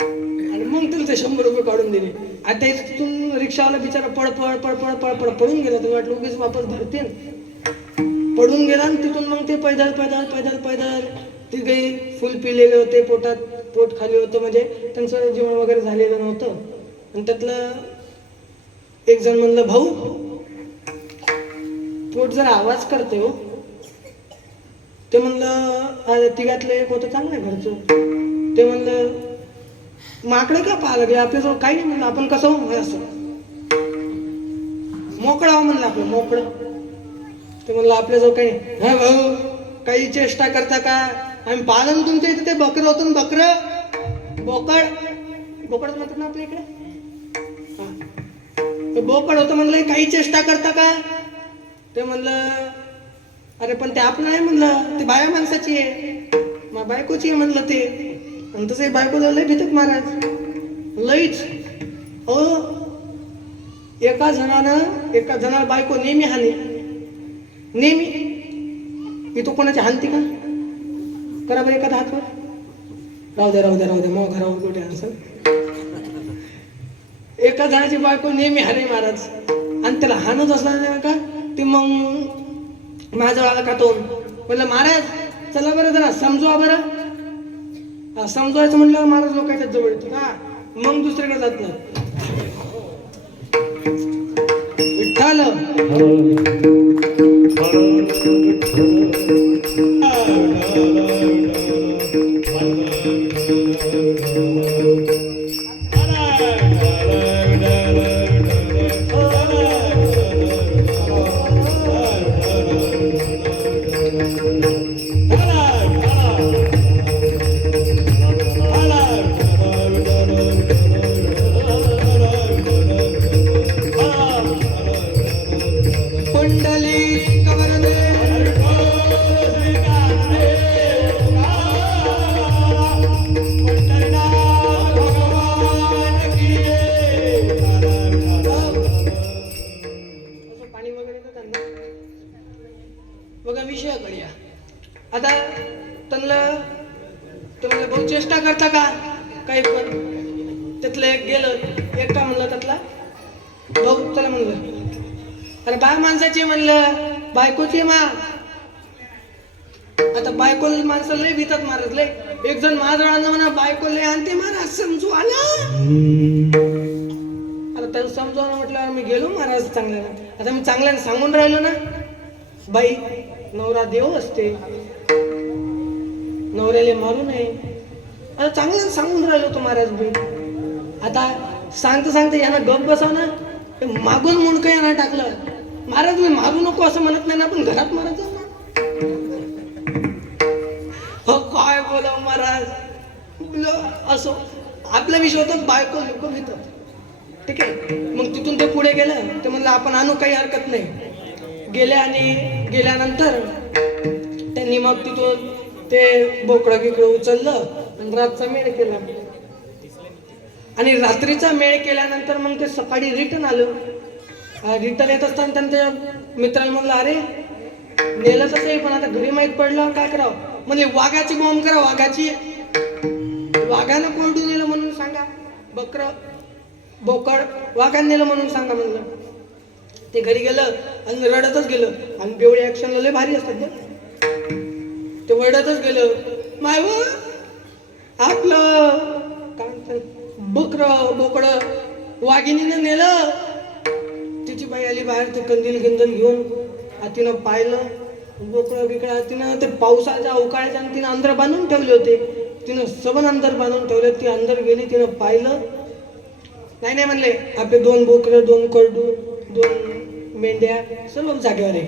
आणि मग तिला ते 100 रुपये काढून दिले. आता तिथून रिक्षावाला बिचारा पडून गेला. तर वाटलं उगीच वापस धरतील. पडून गेला आणि तिथून मग ते पैदल ती काही फुल पिलेले होते. पोट खाली होतं, म्हणजे त्यांचं जेवण वगैरे झालेलं नव्हतं. आणि त्यातलं एक जण म्हणलं भाऊ पोट जरा आवाज करते हो. ते म्हणलं तिघातलं एक होतं चांगलं घरचं. ते म्हणलं माकडे का पाहा लागले, आपल्याजवळ काही नाही. म्हणलं आपण कसं हो असं मोकळा हो म्हणलं, आपलं मोकळं. ते म्हणलं आपल्याजवळ काही नाही. हा भाऊ काही चेष्टा करता का? आम्ही पाहिलं ना तुमच्या इथे ते बकरं होतं ना, बकरं बोकड म्हणतात ना आपल्या इकडे. बोकड होतं. म्हणलं काही चेष्टा करता का? ते म्हणलं अरे पण ते आपलं नाही म्हणलं, ते बाया माणसाची आहे, मग बायकोची आहे म्हणलं ते. आणि तसं बायकोला लय भीतक महाराज, लईच. एका जणाला बायको नेहमी हानी, नेहमी. मी तो कोणाची हानती का? करा बरं एखादा हातवर. राहू द्या मग घरावर कुठे असं. एका जणाची बायको नेहमी हाने महाराज. आणि त्याला हानच असला नाही का, ते मग माझ्याजवळ आला का तो म्हणलं महाराज चला बरं जरा समजवा बरं. समजवायचं म्हटल्यावर महाराज लोकांच्या जवळ येतो का, मग दुसरीकडे जात नाही. विठ्ठल बघा विषयाकडे या. आता त्यांना तुम्हाला भाऊ चेष्टा करता का काही पण, त्यातलं एक गेलं, एक का म्हणलं त्यातला भाऊ त्याला म्हणलं अरे बाय माणसाची म्हणलं बायकोची मा. आता बायको माणसाला लय भीतात महाराज लय. एक जण महाराजांना म्हणा बायको लय आणते महाराज समजू आला. आता त्याला समजावून म्हटलं मी गेलो महाराज चांगल्यानं. आता मी चांगल्यानं सांगून राहिलो ना बाई नवरा देव असते, नवऱ्याला मारू नये. आता चांगल्यानं सांगून राहिलो तो महाराज बाई. आता सांगता यानं गप बसाव ना, मागून मुंडकं यानं टाकलं. महाराज मी मारू नको असं म्हणत नाही ना, पण घरात मारत जाऊ ना. हो काय बोलाव महाराज असो आपला विषय होता बायको लोक घेतात. ठीक आहे, मग तिथून ते पुढे गेलं ते म्हणलं आपण आणू काही हरकत नाही. गेल्या आणि गेल्यानंतर त्यांनी मग तिथून ते बोकडं गिकडं उचललं आणि रातचा मेळ केला. आणि रात्रीचा मेळ केल्यानंतर मग ते सकाळी रिटर्न आलं. रिटर्न येत असताना त्यांच्या मित्रांनी म्हणलं अरे नेलं तसं आहे पण आता घरी माहीत पडलं काय करावं. म्हणले वाघाची बॉम्ब करा, वाघाची. वाघानं कोरडून नेलं म्हणून सांगा, बकर बोकड वाघानं नेलं म्हणून सांगा म्हणलं. ते घरी गेलं आणि रडतच गेलं. आणि बेवडे ऍक्शनला लय भारी असतात ना, ते रडतच गेलं. माय आपलं काय बोकड वाघिणीनं नेलं. तिची बाई आली बाहेर, ते कंदील गिंदन घेऊन. तिनं पाहिलं बोकडं बिकडा. तिनं ते पावसाच्या अवकाळ्याच्या तिनं अंदर बांधून ठेवले होते. तिनं सबन अंदर बांधून ठेवले. ती अंदर गेली, तिनं पाहिलं. नाही म्हणले आपले 2 बोकडं, 2 करडू, 2 मेंढ्या सर्व जागेवर आहे.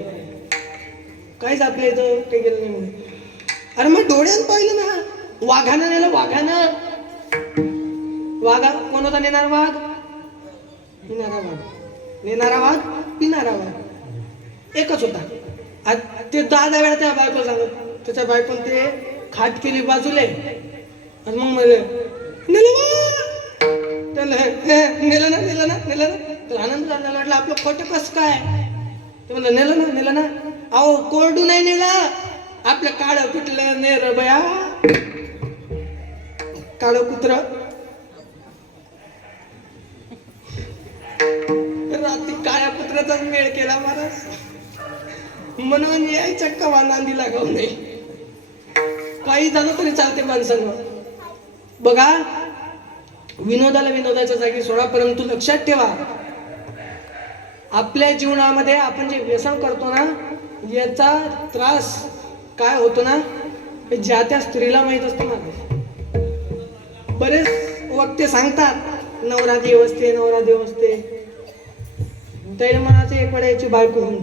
काहीच आपल्या इथं काही गेलं नाही म्हणून. अरे मग डोळ्यानं पाहिलं ना, वाघानं नेलं. वाघानं वाघा कोण होता नेणारा वाघ? पिणारा वाघ. नेणारा वाघ पिणारा वाघ एकच होता. आज ते 10 वेळा त्या बायको सांगत. त्याच्या बायकोन ते खाट केली बाजूले आणि मग म्हणले नेलं ना. तर आनंद झाला. वाटलं आपलं खोटं कसं काय. ते म्हणलं नेलं ना. अहो कोरडू नाही नेलं, आपलं काळं कुठलं नेर बया, काळं कुत्र. रात्री काळ्या कुत्र्याचाच मेळ केला महाराज. म्हणून यायच्या कवा नांदी लागाव नाही. काही झालं तरी चालते माणसांना. बघा विनोदाला विनोदाच्या जागी सोडा, परंतु लक्षात ठेवा आपल्या जीवनामध्ये आपण जे व्यसन करतो ना, याचा त्रास काय होतो ना हे ज्या त्या स्त्रीला माहित असतं ना. बरेच वक्ते सांगतात नवरा देव असते. तैर मनाचे एक वेळेची बायको होऊन.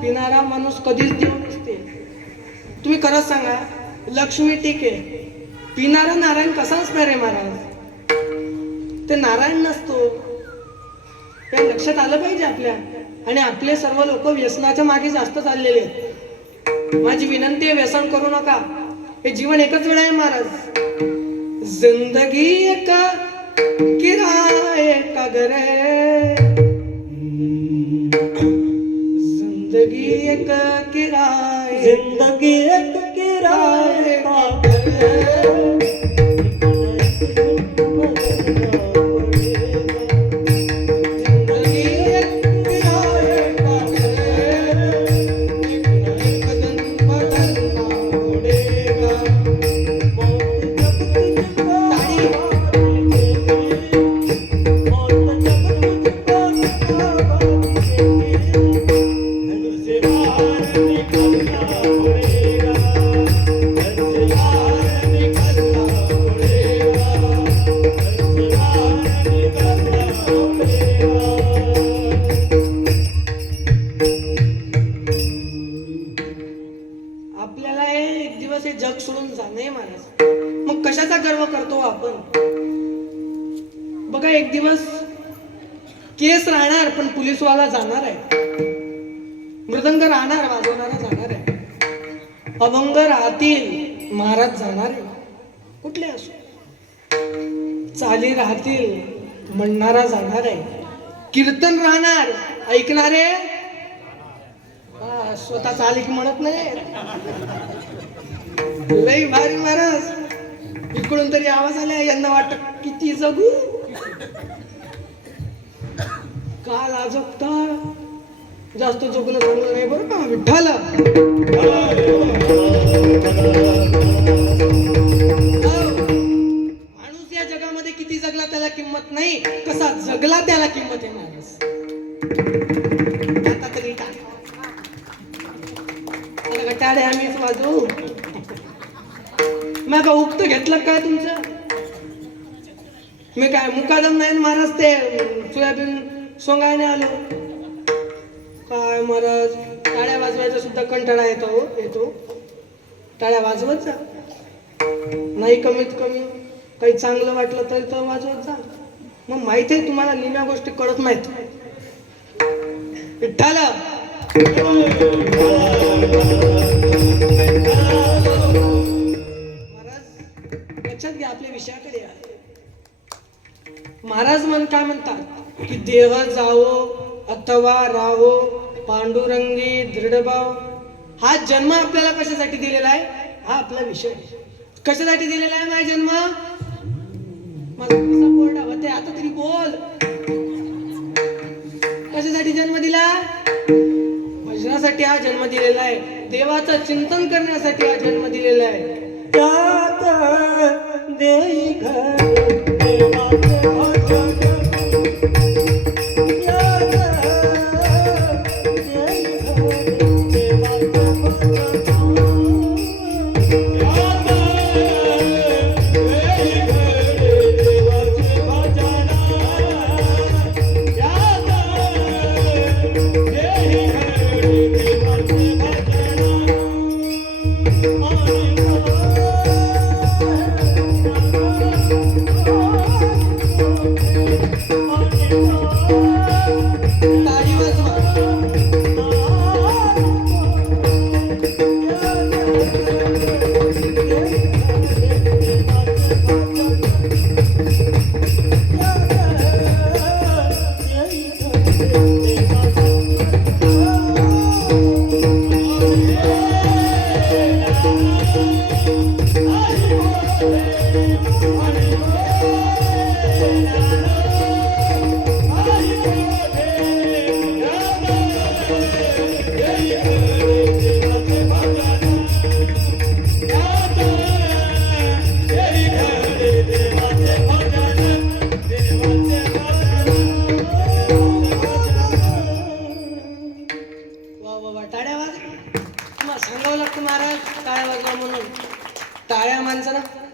पिणारा माणूस कधीच देव नसते. तुम्ही खरंच सांगा, लक्ष्मी ठीक आहे, पिणारा नारायण कसा असणार आहे महाराज? ते नारायण नसतो. हे लक्षात आलं पाहिजे आपल्या. आणि आपले सर्व लोक व्यसनाच्या मागे जास्त चाललेले आहेत. माझी विनंती आहे, व्यसन करू नका. हे जीवन एकच वेळ आहे महाराज. जिंदगी एक किराए का घर है, जिंदगी एक किराए का घर है. राहणार पण पोलीसवाला जाणार आहे, मृदंग राहणार वाजवणारा जाणार आहे, अभंग राहतील महाराज जाणार आहे, कुठले असो, चाली राहतील म्हणणारा जाणार आहे, कीर्तन राहणार ऐकणारे स्वतः चालिक म्हणत नाही. लई भारी महाराज, इकडून तरी आवाज आला, यांना वाटत किती जगू, काल आजोगता जास्त जगणं चांगलं नाही बरं का विठ्ठल. माणूस या जगामध्ये किती जगला त्याला किंमत नाही, कसा जगला त्याला किंमत आहे माणूस. आता तरी टाळे आम्हीच वाजवू, मग उक्त घेतलं काय तुमचं, मी काय मुकादम नाही महाराज, ते सोयाबीन सोंगायने आलो काय महाराज. टाळ्या वाजवायचा सुद्धा कंटाळा येतो, टाळ्या वाजवत जा, नाही कमीत कमी काही चांगलं वाटलं तरी तर वाजवत जा. मग माहिती आहे तुम्हाला निम्या गोष्टी कळत नाहीत. विठ्ठल महाराज लक्षात घ्या, आपल्या विषयाकडे या. महाराज काय म्हणतात की देह जावो अथवा राहो पांडुरंगी दृढभाव. हा जन्म आपल्याला कशासाठी दिलेला आहे, हा आपला विषय. कशासाठी दिलेला आहे माझा जन्म, माझा बोर्ड होते, आता तरी बोल. कशासाठी जन्म दिला, भजनासाठी हा जन्म दिलेला आहे, देवाचं चिंतन करण्यासाठी हा जन्म दिलेला आहे. त्यात देई घर देवाचे भजन,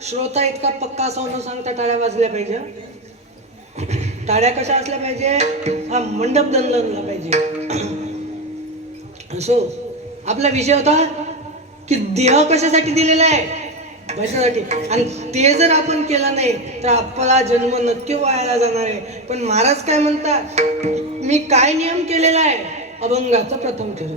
श्रोता इतका पक्का असावं न सांगता टाळ्या वाजल्या पाहिजे. टाळ्या कशा असल्या पाहिजे, हा मंडप दणला पाहिजे. असो आपला विषय होता की देह कशासाठी दिलेला आहे, भजनासाठी. आणि ते जर आपण केलं नाही तर आपला जन्म नक्की वायाला जाणार आहे. पण महाराज काय म्हणतात, मी काय नियम केलेला आहे, अभंगाचा प्रथम ठरव.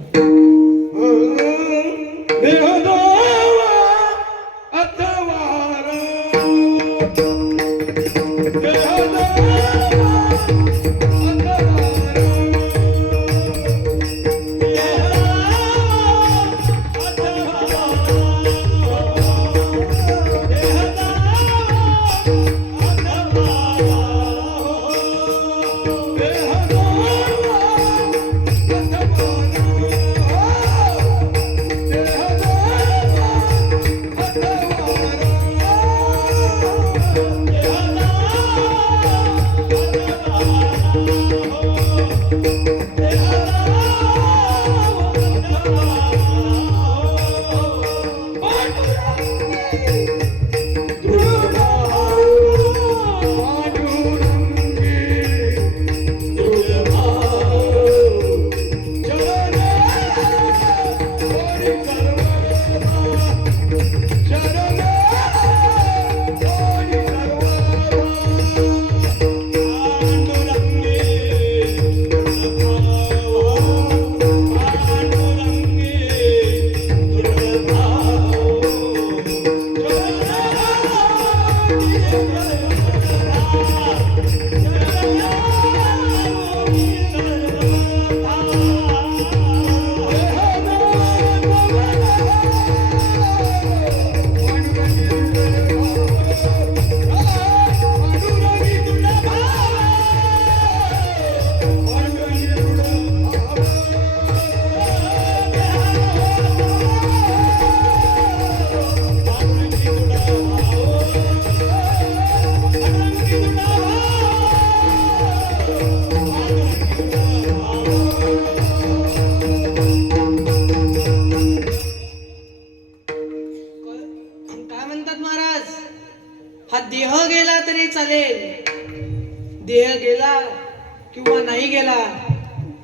किंवा नाही गेला,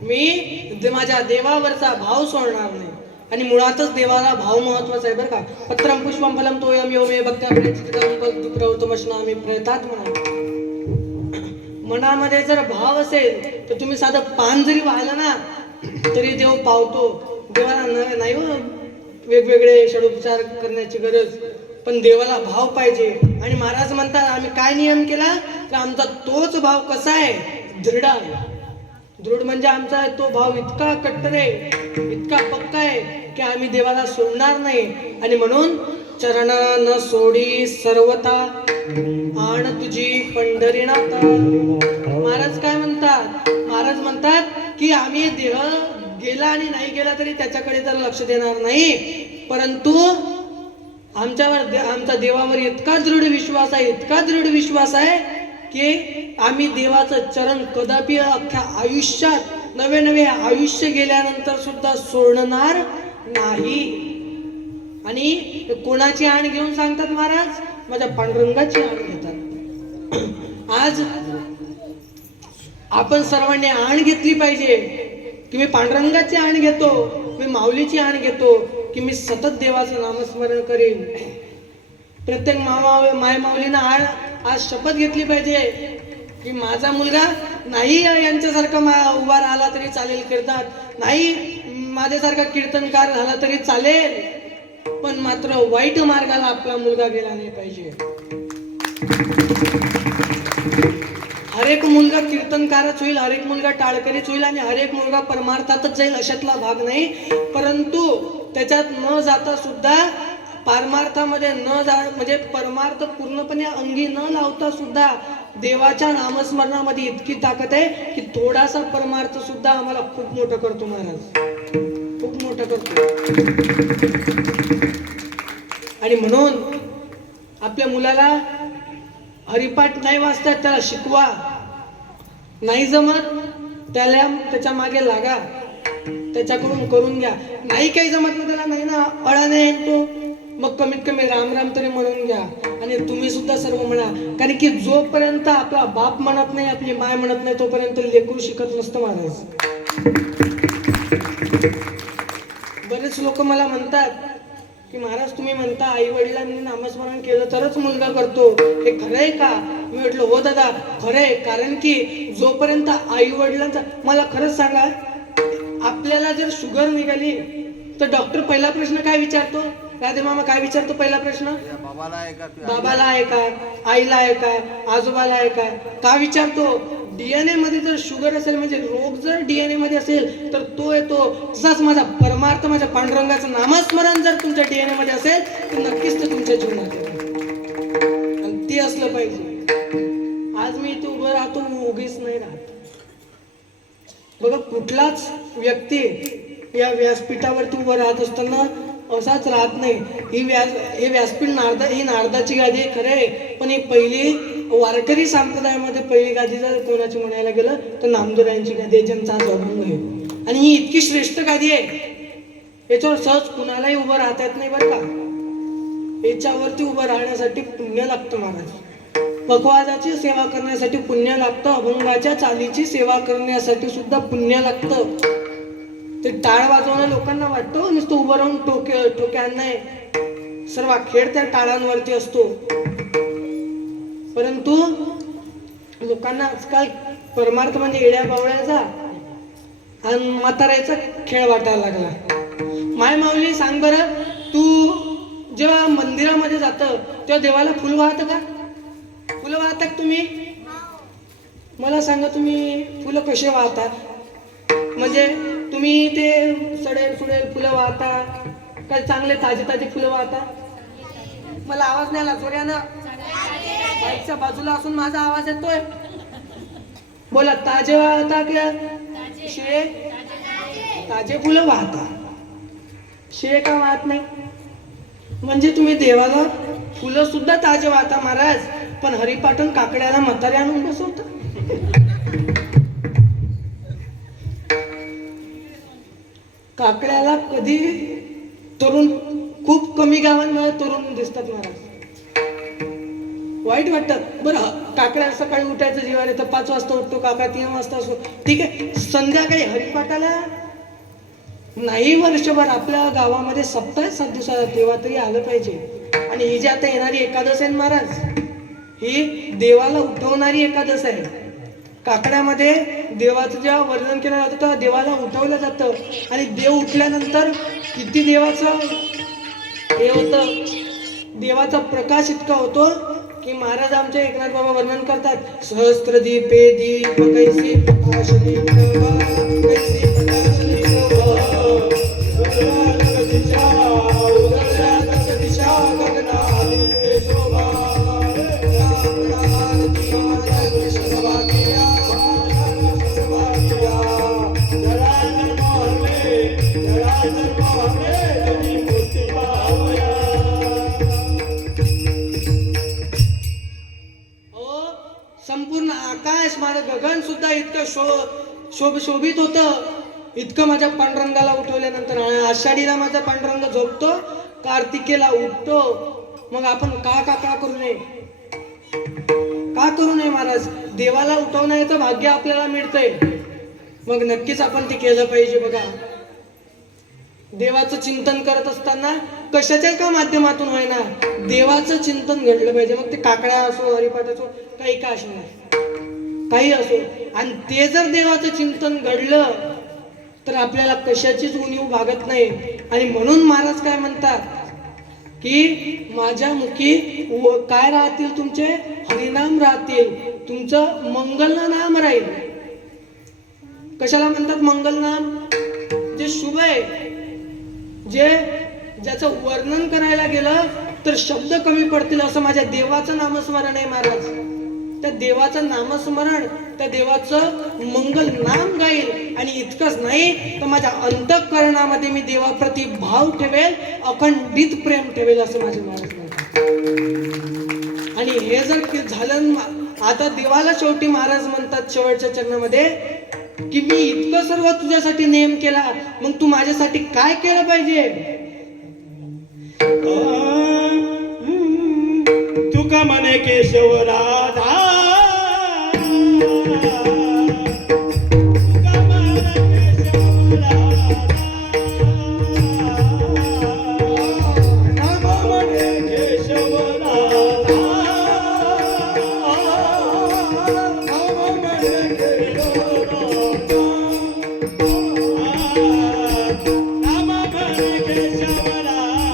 मी माझ्या देवावरचा भाव सोडणार नाही. आणि मुळातच देवाला भाव महत्वाचा आहे बरं का. पत्रम पुष्पम फलम तोयम यो मे भक्त्या प्रवृत्तमश्नामी प्रयतात म्हणा. मनामध्ये जर भाव असेल तर तुम्ही साधं पान जरी वाहिलं ना तरी देव पावतो. देवाला नाही वेगवेगळे षडोपचार करण्याची गरज, पण देवाला भाव पाहिजे. आणि महाराज म्हणतात आम्ही काय नियम केला तर आमचा तोच भाव कसा आहे, दृढ आहे. दृढ म्हणजे आमचा तो भाव इतका कट्टर आहे, इतका पक्का आहे की आम्ही देवाला सोडणार नाही. आणि म्हणून चरण न सोडी सर्वता आण तुझी पंढरीनाथ. महाराज काय म्हणतात, महाराज म्हणतात की आम्ही देह गेला आणि नाही गेला तरी त्याच्याकडे तर लक्ष देणार नाही, परंतु आमचा देवावर इतका दृढ विश्वास आहे, इतका दृढ विश्वास आहे की आम्ही देवाचं चरण कदापि अख्ख्या आयुष्यात नवे नवे आयुष्य गेल्यानंतर सुद्धा सोडणार नाही. आणि कोणाची आण घेऊन सांगतात महाराज, माझ्या पांडुरंगाची आण घेतात. आज आपण सर्वांनी आण घेतली पाहिजे की मी पांडुरंगाची आण घेतो, मी माऊलीची आण घेतो की मी सतत देवाचं नामस्मरण करेन. प्रत्येक माय माऊलीनं आज शपथ घेतली पाहिजे की माझा मुलगा नाही यांच्यासारखा उभा राहिला तरी चालेल कीर्तनात, नाही माझ्यासारखा कीर्तनकार झाला तरी चालेल, पण मात्र वाईट मार्गाला आपला मुलगा गेला नाही पाहिजे. हरेक मुलगा कीर्तनकारच होईल, हरेक मुलगा टाळकरीच होईल आणि हरेक मुलगा परमार्थातच जाईल अशातला भाग नाही. परंतु त्याच्यात न जाता सुद्धा पारमार्थामध्ये म्हणजे परमार्थ पूर्णपणे अंगी न लावता सुद्धा देवाच्या नामस्मरणामध्ये इतकी ताकद आहे की थोडासा परमार्थ सुद्धा आम्हाला खूप मोठं करतो महाराज, खूप मोठं करतो. आणि म्हणून आपल्या मुलाला हरिपाठ नाही वाचतात त्याला शिकवा, नाही जमत त्याच्या मागे लागा, त्याच्याकडून करून घ्या. नाही काही जमत ना त्याला, नाही ना अळा नाही तो, मग कमीत कमी राम राम तरी म्हणून घ्या. आणि तुम्ही सुद्धा सर्व म्हणा, कारण की जोपर्यंत आपला बाप म्हणत नाही, आपली माय म्हणत नाही, तोपर्यंत लेकरू शिकत नसतं महाराज. बरेच लोक मला म्हणतात की महाराज तुम्ही म्हणता आई वडिलांनी नामस्मरण केलं तरच मुलगा करतो, हे खरंय का? मी म्हटलं हो दादा खरंय, कारण की जोपर्यंत आई वडिलांचा, मला खरंच सांगा आपल्याला जर शुगर निघाली तर डॉक्टर पहिला प्रश्न काय विचारतो, राधे मामा काय विचारतो पहिला प्रश्न? बाबाला आहे का, आईला आहे का, आजोबाला आहे का? का विचारतो? डीएनए मध्ये जर शुगर असेल म्हणजे रोग जर डीएनए मध्ये असेल तर तो येतो. तसाच माझा परमार्थ, माझ्या पांडुरंगाचं नामस्मरण जर तुमच्या डीएनए मध्ये असेल तर नक्कीच ते तुमच्या जीवनात येईल आणि ते असलं पाहिजे. आज मी इथे उभं राहतो, उगीच नाही राहत. बघा कुठलाच व्यक्ती या व्यासपीठावरती उभं राहत असताना असाच राहत नाही. हे व्यासपीठ ही नारदाची गादी आहे खरं आहे, पण ही पहिली वारकरी संप्रदायामध्ये पहिली गादी जर कोणाची म्हणायला गेलं तर नामदेवरायांची गादी आहे, ज्यांचा आज अभंग आहे. आणि ही इतकी श्रेष्ठ गादी आहे, याच्यावर सहज कुणालाही उभं राहता येत नाही बरं का. याच्यावरती उभं राहण्यासाठी पुण्य लागतं महाराज. पखवाजाची सेवा करण्यासाठी पुण्य लागतं, अभंगाच्या चालीची सेवा करण्यासाठी सुद्धा पुण्य लागतं. ते टाळ वाजवणं लोकांना वाटतं नुसतं उभं राहून ठोक्यान नाही, सर्व खेळ त्या टाळांवरती असतो. परंतु लोकांना आजकाल परमार्थ म्हणजे येड्या बावळ्याचा आणि म्हातारायचा खेळ वाटायला लागला. माय माऊली सांग बरं, तू जेव्हा मंदिरामध्ये जातं तेव्हा देवाला फुल वाहतं का? फुलं वाहतात तुम्ही? मला सांगा तुम्ही फुलं कसे वाहतात? म्हणजे तुम्ही ते सडेल सुडेल फुलं वाहता काय चांगले ताजे ताजे फुलं वाहता? मला आवाज नाही आला जोऱ्यानं, बाईकच्या बाजूला असून माझा आवाज येतोय. बोला, ताजे वाहता का शिळे? ताजे फुलं वाहता, शिळे का वाहत नाही? म्हणजे तुम्ही देवाला फुलं सुद्धा ताजे वाहता महाराज, पण हरिपाठन काकड्याला म्हातारे आणून बसवता. काकड्याला कधी तरुण, खूप कमी गावांमध्ये तरुण दिसतात महाराज. वाईट वाटतं. बरं काकड्या सकाळी उठायचं जीवाला तर 5 वाजता उठतो, काका 3 वाजता असतो, ठीक आहे. संध्याकाळी हरिपाठाला नाही, वर्षभर आपल्या गावामध्ये सप्ताह 7 दिवसाला तेव्हा तरी आलं पाहिजे. आणि ही जी आता येणारी एकादश आहे महाराज, ही देवाला उठवणारी एकादश आहे. काकड्यामध्ये देवाचं जेव्हा वर्णन केलं जातं तेव्हा देवाला उठवलं जातं. आणि देव उठल्यानंतर किती देवाचं हे होतं, देवाचा प्रकाश इतका होतो की महाराज आमचे एकनाथ बाबा वर्णन करतात, सहस्त्रदीपे दीप कैसी प्रकाशनी शोभा, कैसी प्रकाशनी शोभा, उदयात दिशा उदयात दिशा गगनादित्य शोभा, संपूर्ण आकाश, माझं गगन सुद्धा इतकं शोभित होतं. इतकं माझ्या पांडुरंगाला उठवल्यानंतर आषाढीला माझा पांडुरंग झोपतो, कार्तिकेला उठतो. मग आपण का करू नये, का करू नये महाराज? देवाला उठवण्याचं भाग्य आपल्याला मिळतंय, मग नक्कीच आपण ते केलं पाहिजे. बघा, देवाचं चिंतन करत असताना कशाच्या का माध्यमातून होईना देवाचं चिंतन घडलं पाहिजे. मग ते काकड्या असो, हरिपाठ असो, काही का असणार, काही असो. आणि ते जर देवाचं चिंतन घडलं तर आपल्याला कशाचीच उणीव भागत नाही. आणि म्हणून महाराज काय म्हणतात की माझ्या मुखी काय राहतील, तुमचे हरिनाम राहतील, तुमचं मंगल नाम राहील. कशाला म्हणतात मंगल नाम? जे शुभ आहे, जे ज्याचं वर्णन करायला गेलं तर शब्द कमी पडतील, असं माझ्या देवाचं नामस्मरण आहे महाराज. त्या देवाचं नामस्मरण, त्या देवाचं मंगल नाम गाईल. आणि इतकंच नाही तर माझ्या अंतःकरणामध्ये मी देवाप्रती भाव ठेवेल, अखंडित प्रेम ठेवेल, असं माझे महाराज म्हणतात. आणि हे जर झालं, आता देवाला शेवटी महाराज म्हणतात शेवटच्या चरणामध्ये की मी इतकं सर्व तुझ्यासाठी नेम केला, मग तू माझ्यासाठी काय केलं पाहिजे? तुका म्हणे केशव राधा, तुका म्हणे केशव राधा, नाम म्हणे केशव राधा, नाम म्हणे केशव राधा, नाम म्हणे केशव राधा.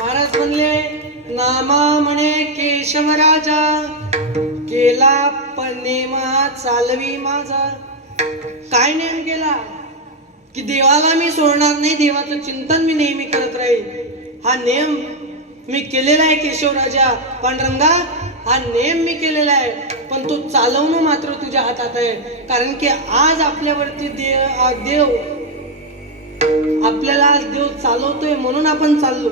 महाराज म्हणले नामा म्हणे केशव राजा केला नेमा चालवी माझा. काय नेम केला की देवाला मी सोडणार नाही, देवाचं चिंतन मी नेहमी करत राहील. हा नेम मी केलेला आहे केशव राजा. पांडुरंगा हा नेम मी केलेला आहे, पण तो चालवणं मात्र तुझ्या हातात आहे. कारण की आज आपल्यावरती देव आपल्याला आज देव चालवतोय म्हणून आपण चाललो.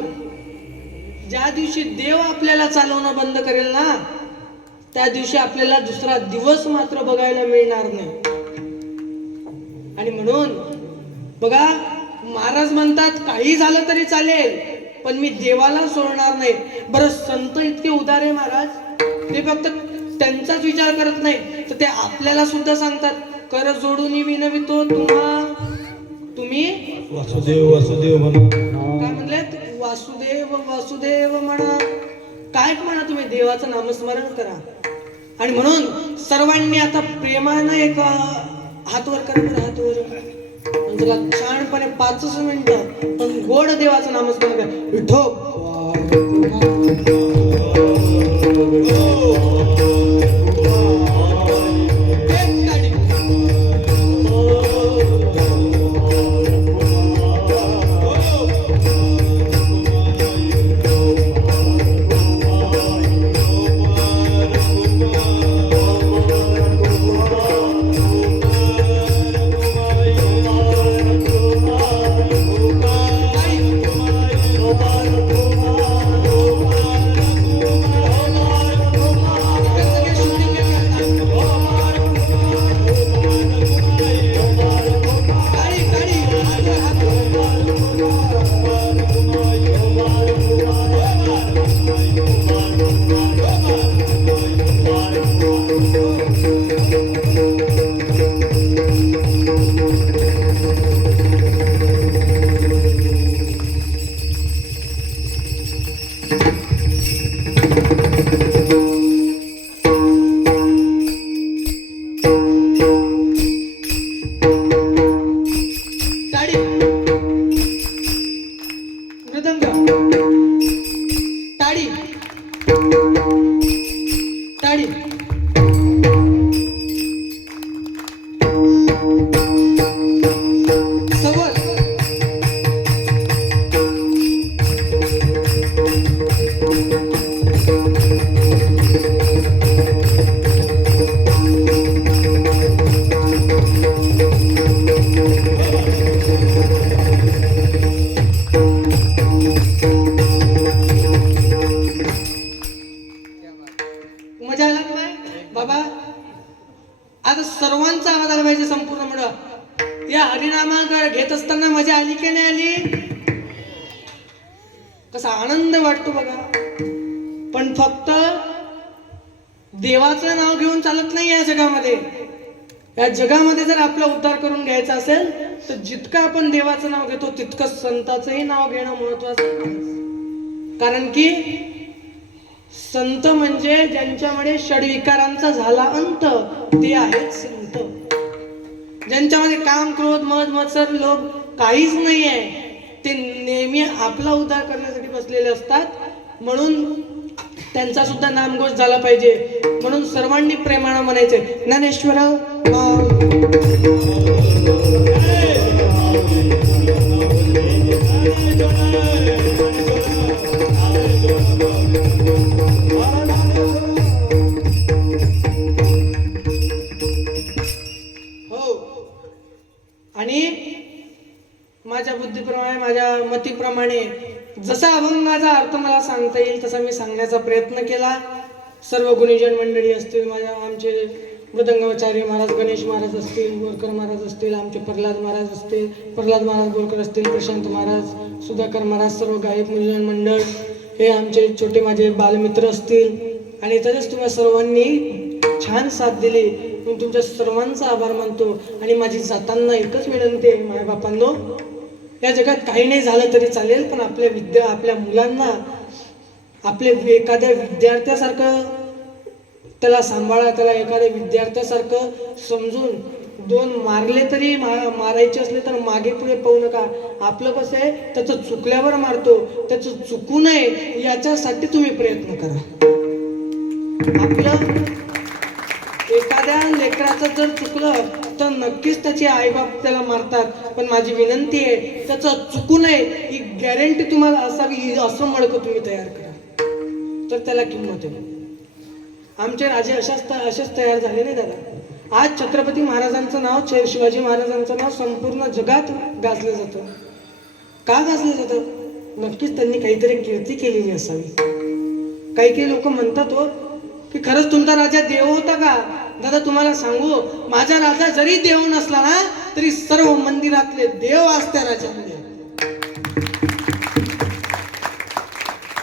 ज्या दिवशी देव आपल्याला चालवणं बंद करेल ना, त्या दिवशी आपल्याला दुसरा दिवस मात्र बघायला मिळणार नाही. आणि म्हणून बघा महाराज म्हणतात काही झालं तरी चालेल, पण मी देवाला सोडणार नाही. बरं संत इतके उदार आहे महाराज, ते फक्त त्यांचाच विचार करत नाही तर ते आपल्याला सुद्धा सांगतात, कर जोडून विनवितो तुम्ही वासुदेव वासुदेव म्हणा. काय म्हणले? वासुदेव वासुदेव म्हणा. काय म्हणा तुम्ही देवाचं नामस्मरण करा. आणि म्हणून सर्वांनी आता प्रेमानं एक हातवर करा, हातवर चला छानपणे 5 मिनिटं पण गोड देवाचं नामस्मरण करा. विठो कसा आनंद वाटतो बघा. पण फक्त देवाचं नाव घेऊन चालत नाही या जगामध्ये. या जगामध्ये जर आपला उद्धार करून घ्यायचा असेल तर जितकं आपण देवाचं नाव घेतो तितकं संताचंही नाव घेणं महत्वाचं आहे. कारण की संत म्हणजे ज्यांच्यामध्ये षडविकारांचा झाला अंत, ते आहेत संत. ज्यांच्यामध्ये काम, क्रोध, मद, मत्सर, लोभ काहीच नाही आहे, ते नेहमी आपला उद्धार करण्यासाठी बसलेले असतात. म्हणून त्यांचा सुद्धा नामघोष झाला पाहिजे. म्हणून सर्वांनी प्रेमानं म्हणायचे ज्ञानेश्वर आणि माझ्या बुद्धीप्रमाणे, माझ्या मतीप्रमाणे जसा अभंगाचा अर्थ मला सांगता येईल तसा मी सांगण्याचा प्रयत्न केला. सर्व गुणीजन मंडळी असतील, आमचे मृदंगाचार्य महाराज, गणेश महाराज असतील, बोरकर महाराज असतील, आमचे प्रल्हाद महाराज असतील, प्रल्हाद महाराज बोरकर असतील, प्रशांत महाराज, सुधाकर महाराज, सर्व गायक मुनिजन मंडळ, हे आमचे छोटे माझे बालमित्र असतील, आणि तसेच तुम्हा सर्वांनी छान साथ दिली. मी तुमच्या सर्वांचा आभार मानतो. आणि माझी जाताना एकच विनंती आहे, माझ्या बापांनो, या जगात काही नाही झालं तरी चालेल, पण आपल्या मुलांना आपले एखाद्या विद्यार्थ्यासारखं त्याला सांभाळा. त्याला एखाद्या विद्यार्थ्यासारखं समजून, दोन मारले तरी मारायचे असले तर मागे पुढे पाहू नका. आपलं कसं आहे, त्याचं चुकल्यावर मारतो, त्याचं चुकू नये याच्यासाठी तुम्ही प्रयत्न करा. आपलं एखाद्या लेकराचं जर चुकलं तर नक्कीच त्याचे आईबाप त्याला मारतात, पण माझी विनंती आहे, त्याचं चुकू नये ही गॅरंटी तुम्हाला असावी, असं मडकं तुम्ही तयार करा, तर त्याला किंमत आहे. आमचे राजे असेच तयार झाले नाही दादा. आज छत्रपती महाराजांचं नाव, शिवाजी महाराजांचं नाव संपूर्ण जगात गाजलं जातं. का गाजलं जातं? नक्कीच त्यांनी काहीतरी कीर्ती केलेली असावी. काही लोक म्हणतात हो की खरंच तुमचा राजा देव होता का? दादा तुम्हाला सांगू, माझा राजा जरी देव नसला ना तरी सर्व मंदिरातले देव आज त्या राजामध्ये.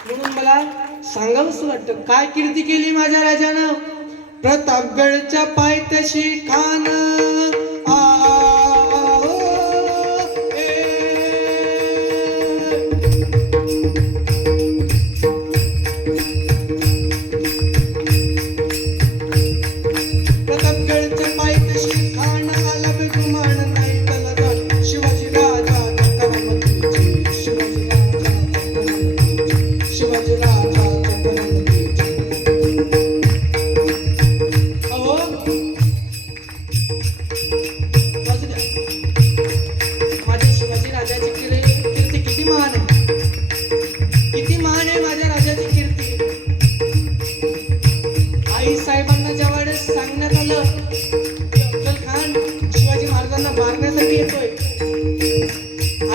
म्हणून मला सांगावंसं वाटतं, काय कीर्ती केली माझ्या राजानं. प्रतापगडच्या पायथ्याशी खान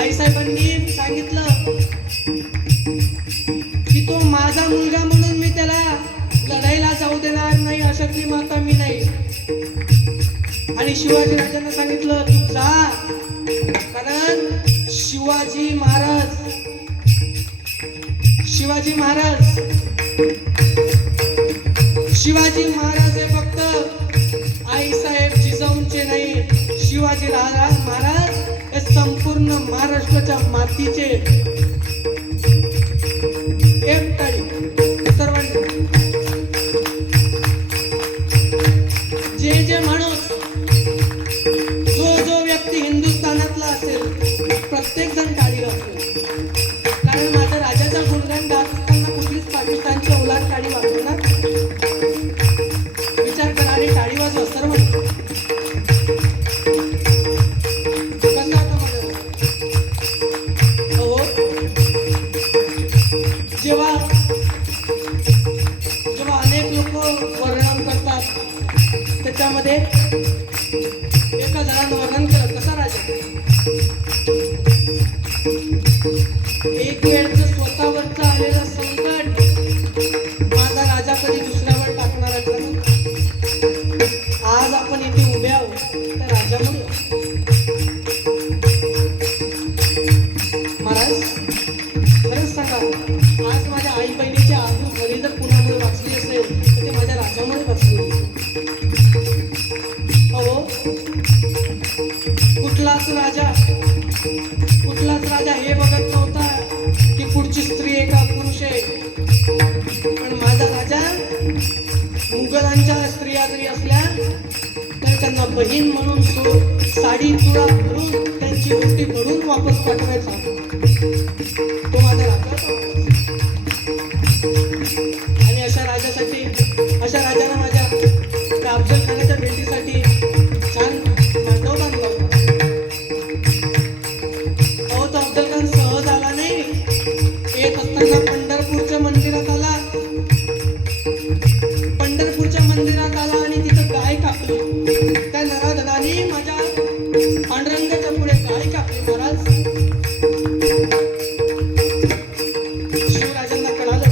आईसाहेबांनी सांगितलं की तो माझा मुलगा म्हणून मी त्याला लढाईला जाऊ देणार नाही, अशक्ती माता मी नाही. आणि शिवाजी राजांना सांगितलं तू जा, कारण शिवाजी महाराज हे फक्त आईसाहेब जिजाऊंचे नाही, शिवाजी महाराज हे संपूर्ण महाराष्ट्राच्या मातीचे. एक टाळी सर्वांनी. जे माणूस, जो व्यक्ती हिंदुस्थानातला असेल, प्रत्येक जण टाळी वाजवेल. कारण माझ्या राजाचा गुणगान गात असताना कुठलीच पाकिस्तानची औलाद टाळी वाजवणार? विचार करा आणि टाळी वाजवा सर्व. जेव्हा अनेक लोक वर्णन करतात, त्याच्यामध्ये एका जणांनं वर्णन केलं, कसा राजा एक वेळचं स्वतःवरचं आलेलं संकट माझा राजा कधी दुसऱ्यावर टाकणार आहे का? आज आपण इथे उभे आहोत त्या राजामुळे. महाराज खरंच सांगा, त्यांना बहीण म्हणून साडी तुळा भरून त्यांची उलटी भरून वापस पाठवायचा तो माझा राजा होता. आणि अशा राजानं माझ्या त्या अफजल खानाच्या भेटीसाठी छान मंडप बांधला होता. अहो तो अफजल खान सहज आला नाही. येत असताना पंढरपूरच्या मंदिरात आला. आणि तिथं गाय कापली. त्या नराधनाने माझ्या पांडुरंगाच्या पुढे गाय कापली. महाराज शिवराजांना कळालं.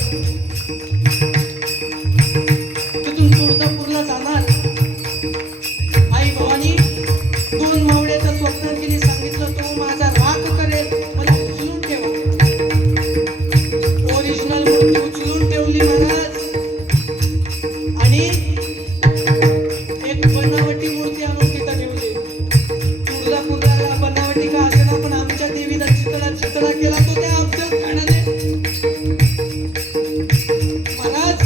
तिथून तुळजापूरला जाणार. आई भवानी 2 मावळ्याचं स्वप्न केली. सांगितलं तो माझा राग करेल, मला उचलून ठेवा. ओरिजिनल मूर्ती उचलून ठेवली महाराज. आणि एक बनावटी मूर्ती आणून तिथं ठेवली. तुळजापूरला बनावटी का असेना, पण आमच्या देवीला चितळा केला तो त्या अफजल खानाने. महाराज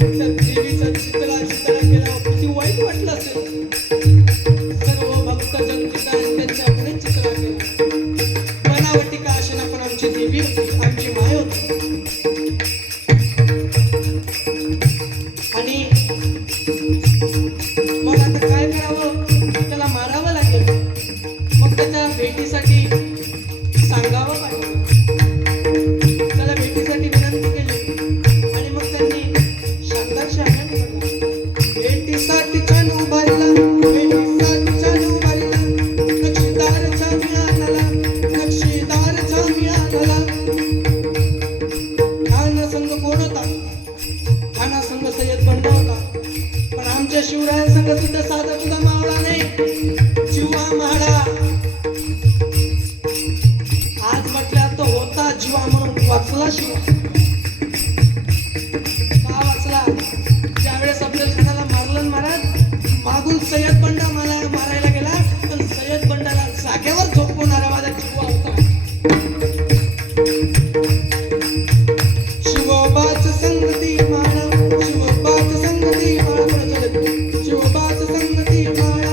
त्या देवीचा चितळा केला. किती वाईट वाटलं असेल. सर्व भक्तजन तिथं त्यांच्या पुढे चितळा केला. बनावटी का असेना, पण आमची देवी आमची माय होती. आणि मग आता काय करावं, त्याला मारावं लागेल. मग त्याच्या भेटीसाठी सांगावं लागेल. त्याला भेटीसाठी विनंती केली. आणि मग त्यांनी शानदार शहाणा निवडला. भेटीसाठी छान उभारला, भेटीसाठी छान उभारला. नक्षीदार छान आणाला, नक्षीदार छान आणाला. खाना संघ कोण होता? खाना संघ सय्यद बंडा होता. पण आमच्या शिवरायांसंग सुद्धा साधा सुद्धा मावळा नाही. जीवा महाडा आज म्हटल्या तो होता जीवा म्हणून वाचला शिवा. का वाचला? ज्यावेळेस अफजल खानाला मारलं महाराज, मागून सय्यद बंडा मारायला गेला. पण सय्यद बंडाला जागेवर झोपवणारा माझा जीवा होता. शिवबाच संगती माळा, शिवबाच संगती माळा, शिवबाच संगती माळा.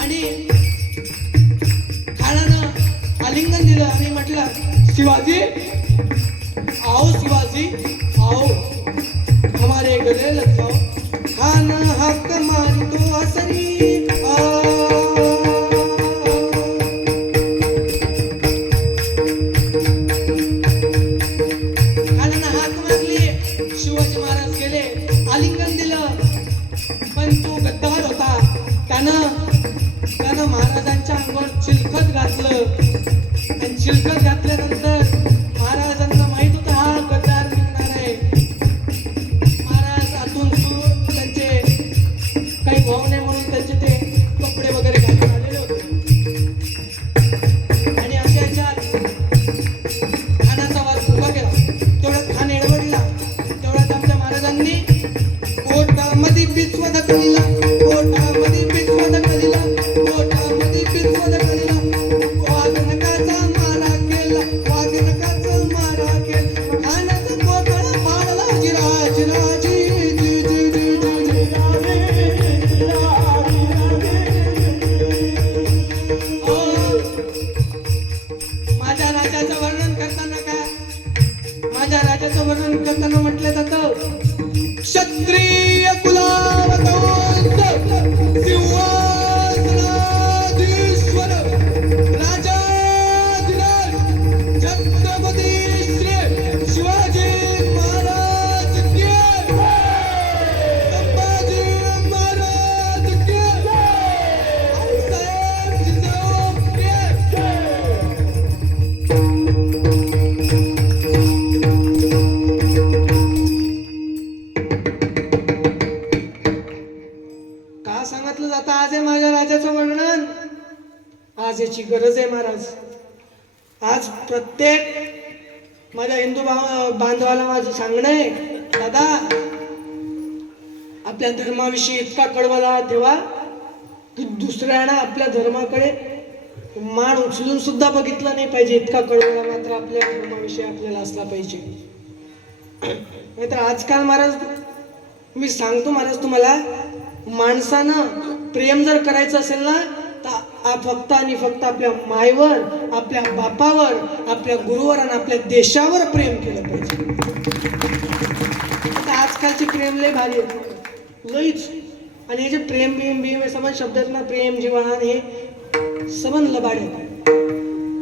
आणि खानानं आलिंगन दिलं आणि म्हटलं, शिवाजी आओ, शिवाजी आओ, हमारे गले लग जाओ. खान हक मारतो हसरी शिवाजी महाराज गेले. आलिंगन दिलं. पण तो गद्दार होता. त्यानं महाराजांच्या अंगावर चिलखत घातलं. आणि चिलखत घातल्यानंतर महाराजांना माहित होतं हा गद्दार निघणार आहे. महाराज आतून त्यांचे काही भाव नाही म्हणून त्यांचे ते कपडे वगैरे घालून आलेले होते. आणि अशा याच्यात खानाचा वाद उभा केला. तेवढ्यात खान एडवडला. महाराजांनी पोटामध्ये पिचवा ढकलला, पोटामध्ये पिचवा ढकलला, पोटामध्ये पिचवा ढकलला. वाघनकाचा मारा केला, वाघनकाचा मारा केला. खानाचा कोथळा पाडला. जिराजी माझ्या राजाचं वर्णन करताना काय, माझ्या राजाचं वर्णन करताना म्हटलं जातं, क्षत्रिय कुलावतंस सिंहासनाधीश्वर राजाधिराज छत्रपती श्री शिवाजी महाराज की, संभाजी महाराज की, आईसाहेब जिजाऊ की. सांगितलं जातं आज आहे माझ्या राजाचं वर्णन. आज याची गरज आहे महाराज. आज प्रत्येक माझ्या हिंदू बांधवाला माझं सांगणं आहे, दादा आपल्या धर्माविषयी इतका कळवळा ठेवा की दुसऱ्यानं आपल्या धर्माकडे मान उचलून सुद्धा बघितलं नाही पाहिजे. इतका कळवळा मात्र आपल्या धर्माविषयी आपल्याला असला पाहिजे. नाहीतर आजकाल महाराज मी सांगतो महाराज तुम्हाला, माणसानं प्रेम जर करायचं असेल ना तर फक्त आणि फक्त आपल्या मायवर, आपल्या बापावर, आपल्या गुरुवर आणि आपल्या देशावर प्रेम केलं पाहिजे. आता आजकालचे प्रेम लय भारी आहेत, लईच. आणि हे जे प्रेम भीम सबन शब्द आहेत ना, प्रेम जीवन हे सबन लबाड आहेत,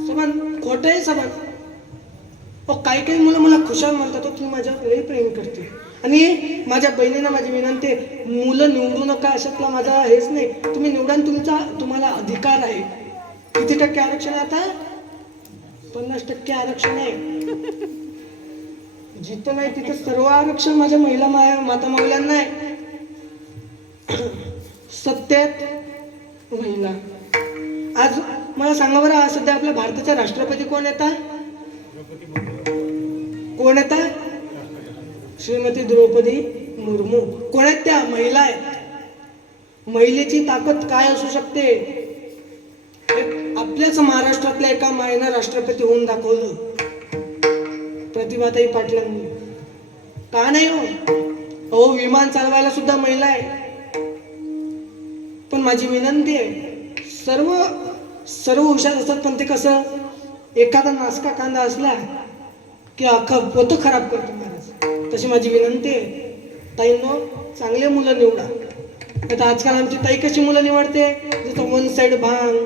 सबन खोट आहे सबन. काही काही मुलं मला खुशाल म्हणतात की माझ्यावर लई प्रेम करते. आणि माझ्या बहिणींना माझी विनंती आहे, मुलं निवडू नका अशातला माझा हेच नाही. तुम्ही निवडा, तुम्हाला अधिकार आहे. किती टक्के आरक्षण आहे आता? 50% आरक्षण आहे. जिथं नाही तिथं सर्व आरक्षण माझ्या महिला माता मावल्यांना आहे. सत्यात महिला. आज मला सांगा बरं, आज सध्या आपल्या भारताचा राष्ट्रपती कोण येतात? कोण येतात? श्रीमती द्रौपदी मुर्मू. कोण आहेत त्या? महिला आहेत. महिलेची ताकद काय असू शकते? आपल्याच महाराष्ट्रातल्या एका मायेनं राष्ट्रपती होऊन दाखवलं, प्रतिभाताई पाटलांनी. का नाही हो? अहो, विमान चालवायला सुद्धा महिला आहे. पण माझी विनंती आहे, सर्व हुशार असतात, पण ते कसं, एखादा नासका कांदा असला की अख्खं पोतं खराब करतो महाराज. तशी माझी विनंती आहे, ताईंनो चांगले मुलं निवडा. आता आजकाल आमची ताई कशी मुलं निवडते, जसं वन साइड भांग,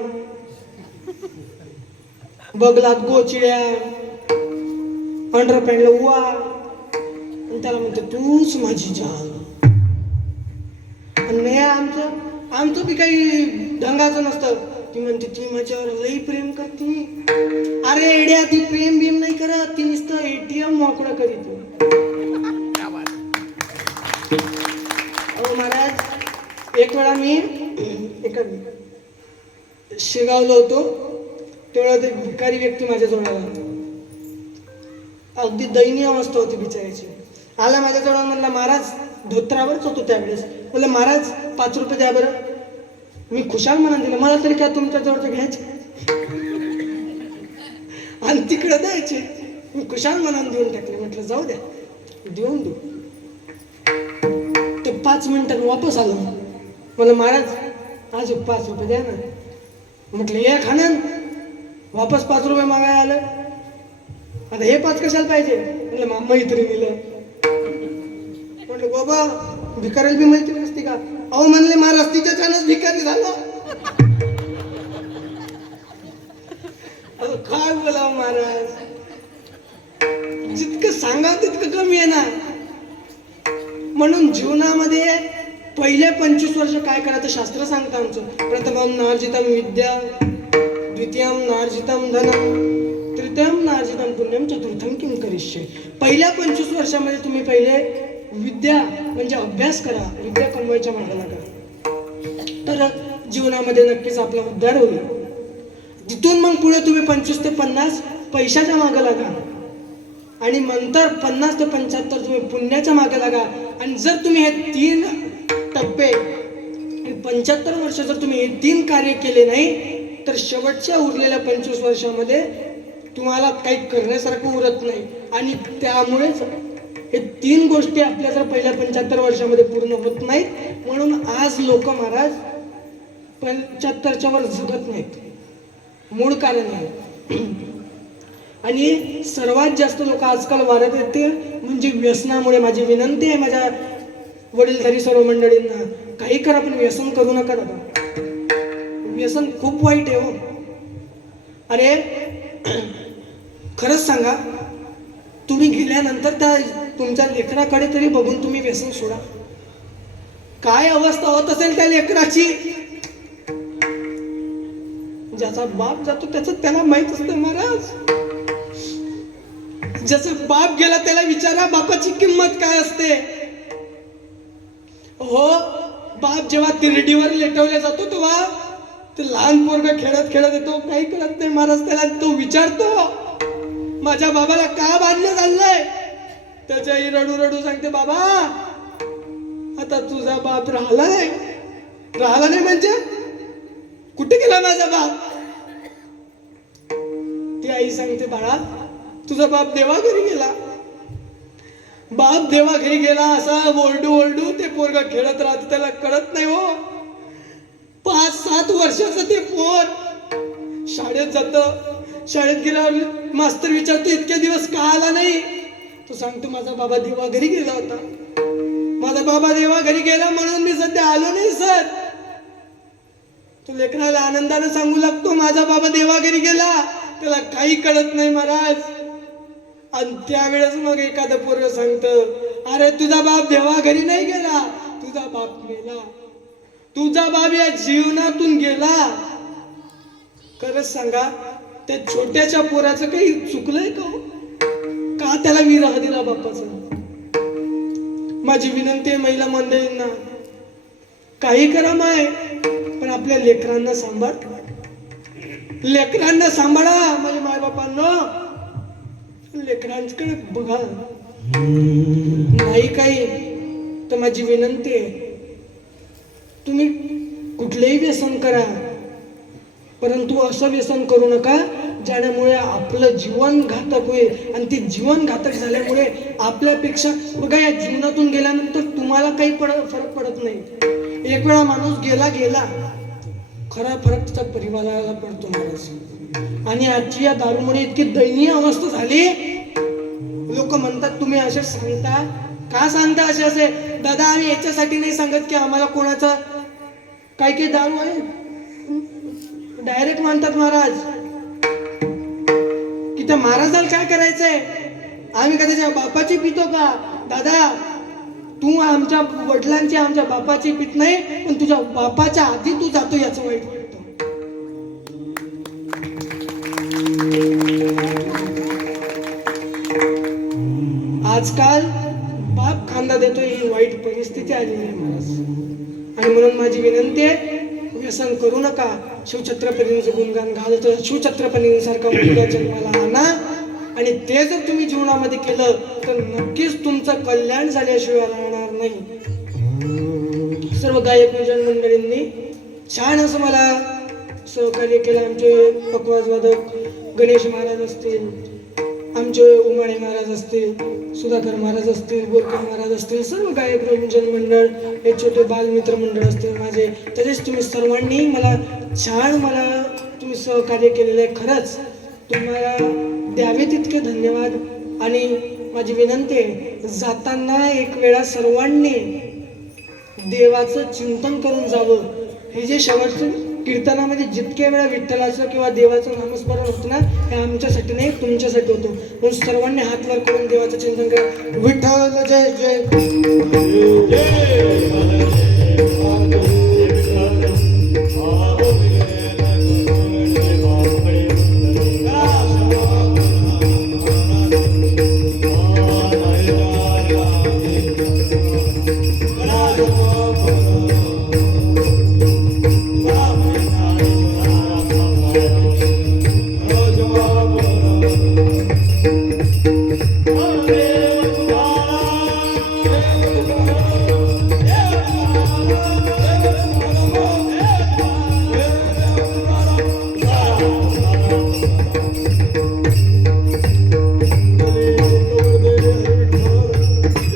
बगलात गोचिड्या, अंडरपॅन्टला उवा, आणि त्याला म्हणते तूच माझी जान. आणि आमचं बी काही ढंगाचं नसतं. ती म्हणते ती माझ्यावर लई प्रेम करते. अरे एड्या, ती प्रेम बिम नाही करत, ती नुसतं ATM मोकळं करीत. अहो महाराज, एक वेळा मी एका शेगावला होतो, तेवढा ते भिकारी व्यक्ती माझ्याजवळ आला. अगदी दयनीय अवस्था होती बिचारायची. आला माझ्याजवळ, म्हणला महाराज, धोत्रावरच होतो त्यावेळेस, म्हणलं महाराज 5 रुपये द्या बरं. मी खुशाल म्हणून दिलं, मला तरी काय तुमच्या जवळचं घ्यायचे आणि तिकडे द्यायचे. मी खुशाल म्हणून देऊन टाकले. म्हटलं जाऊ द्या, देऊन देऊ. ते 5 मिनिटात वापस आलो. मला महाराज आज 5 रुपये द्या ना. म्हटलं या खाण्यान वापस 5 रुपये मागायला आलं. आता हे 5 कशाला पाहिजे? म्हटलं मैत्रिणीला. म्हटलं बाबा, भिकारीला बी मैत्री नसती का? अहो म्हणले महाराज, तिच्या छानच भिकारी झाला. काय बोलाव महाराज, जितकं सांगा तितकं कमी आहे ना. म्हणून जीवनामध्ये पहिले 25 वर्ष काय करायचं शास्त्र सांगतं आमचं. प्रथमं नार्जितं विद्या, द्वितीयं नार्जितं धनं, तृतीयं नार्जितं पुण्यं, चतुर्थं किं करिष्ये. पहिल्या 25 वर्षामध्ये तुम्ही पहिले विद्या म्हणजे अभ्यास करा, विद्या कमवायच्या मागे लागा, तर जीवनामध्ये नक्कीच आपला उद्धार होईल. तिथून मग पुढे तुम्ही 25 ते 50 पैशाच्या मागे लागा, आणि नंतर 50 ते 75 तुम्ही पुण्याच्या मागे लागा. आणि जर तुम्ही हे 3 टप्पे 75 वर्ष जर तुम्ही हे 3 कार्य केले नाही, तर शेवटच्या उरलेल्या 25 वर्षामध्ये तुम्हाला काही करण्यासारखं उरत नाही. आणि त्यामुळेच हे 3 गोष्टी आपल्या जर पहिल्या 75 वर्षामध्ये पूर्ण होत नाहीत, म्हणून आज लोक महाराज 75च्या वर जगत नाहीत. मूळ कारण आहे. आणि सर्वात जास्त लोक आजकाल वारत येते म्हणजे व्यसनामुळे. माझी विनंती आहे माझ्या वडीलधारी सर्व मंडळींना, काही करा पण व्यसन करू नका दादा. व्यसन खूप वाईट आहे हो. अरे खरंच सांगा, तुम्ही गेल्यानंतर त्या तुमच्या लेकराकडे तरी बघून तुम्ही व्यसन सोडा. काय अवस्था होत असेल त्या लेकराची. ज्याचा बाप जातो त्याला माहित असतं महाराज. ज्याचा बाप गेला त्याला विचारा बापाची किंमत काय असते. हो, बाप जेव्हा तिरडीवर लेटवला जातो तेव्हा ते लहान पोरगा खेळत येतो, काही कळत नाही महाराज. त्याला तो विचारतो, माझ्या बाबाला का बांधलं चाललंय. त्याच्या आई रडू सांगते, बाबा आता तुझा बाप राहिला नाही म्हणजे कुठे गेला माझा बाप. ती आई सांगते, बाळा तुझा बाप देवाघरी गेला. बाप देवा घरी गेला असा ओरडू ओरडू ते पोरग खेळत राहत, त्याला कळत नाही हो. 5-7 वर्षाचं ते पोर शाळेत जात. शाळेत गेल्यावर मास्तर विचारतो इतके दिवस का आला नाही. तो सांगतो माझा बाबा देवा घरी गेला होता. माझा बाबा देवा घरी गेला म्हणून मी सध्या आलो नाही सर. तो लेकराला आनंदाने सांगू लागतो माझा बाबा देवा घरी गेला. त्याला काही कळत नाही महाराज. आणि त्यावेळेस मग एखादं पोरग सांगतं अरे तुझा बाप देवा घरी नाही गेला, तुझा बाप गेला, तुझा बाप या जीवनातून गेला. खरंच सांगा त्या छोट्याच्या पोराचं काही चुकलंय का हो? का त्याला विरह दिला बापाचा? माझी विनंती आहे महिला मंडळींना, काही करा माय पण आपल्या लेकरांना सांभाळ. लेकरांना सांभाळा माझ्या माय बापांना. लेकरांकडे बघा. नाही काही तर माझी विनंती आहे तुम्ही कुठलेही व्यसन करा, परंतु असं व्यसन करू नका ज्यामुळे आपलं जीवन घातक होईल. आणि ते जीवन घातक झाल्यामुळे आपल्यापेक्षा बघा या जीवनातून गेल्यानंतर तुम्हाला काही फरक पडत नाही. एक वेळा माणूस गेला खरा फरक त्याच्या परिवाराला पडतो महाराज. आणि आजची या दारूमुळे इतकी दयनीय अवस्था झाली. लोक म्हणतात तुम्ही असे सांगता का सांगता असे दादा आम्ही याच्यासाठी नाही सांगत की आम्हाला कोणाचा काही दारू आहे. डायरेक्ट म्हणतात महाराज की त्या महाराजाला काय करायचंय, आम्ही का त्याच्या बापाची पितो का. दादा तू आमच्या वडिलांची आमच्या बापाची पित नाही, पण तुझ्या बापाच्या आधी तू जातो याचं वाईट वाटतं. आजकाल बाप खांदा देतोय ही वाईट परिस्थिती आलेली आहे महाराज. आणि म्हणून माझी विनंती आहे व्यसन करू नका. शिवछत्रपतींचं गुणगान घालत शिवछत्रपतींसारखा मुलगा जन्माला आणा. आणि ते जर तुम्ही जीवनामध्ये केलं तर नक्कीच तुमचं कल्याण झाल्याशिवाय राहणार नाही. सर्व गायक भजन मंडळींनी छान असं मला सहकार्य केलं. आमचे पकवाज वादक गणेश महाराज असतील, आमचे उमाळे महाराज असतील, सुधाकर महाराज असतील, बोरकर महाराज असतील, सर्व गायक भजन मंडळ, हे छोटे बालमित्र मंडळ असतील माझे, तसेच तुम्ही सर्वांनी मला तुम्ही सहकार्य केलेलं आहे. खरंच तुम्हाला द्यावे तितके धन्यवाद. आणि माझी विनंती आहे जाताना एक वेळा सर्वांनी देवाचं चिंतन करून जावं. हे जे शेवटचं कीर्तनामध्ये जितके वेळा विठ्ठलाचं किंवा देवाचं नामस्मरण होतं ना, हे आमच्यासाठी नाही तुमच्यासाठी होतं. म्हणून सर्वांनी हात वर करून देवाचं चिंतन करा. विठ्ठल जय जय.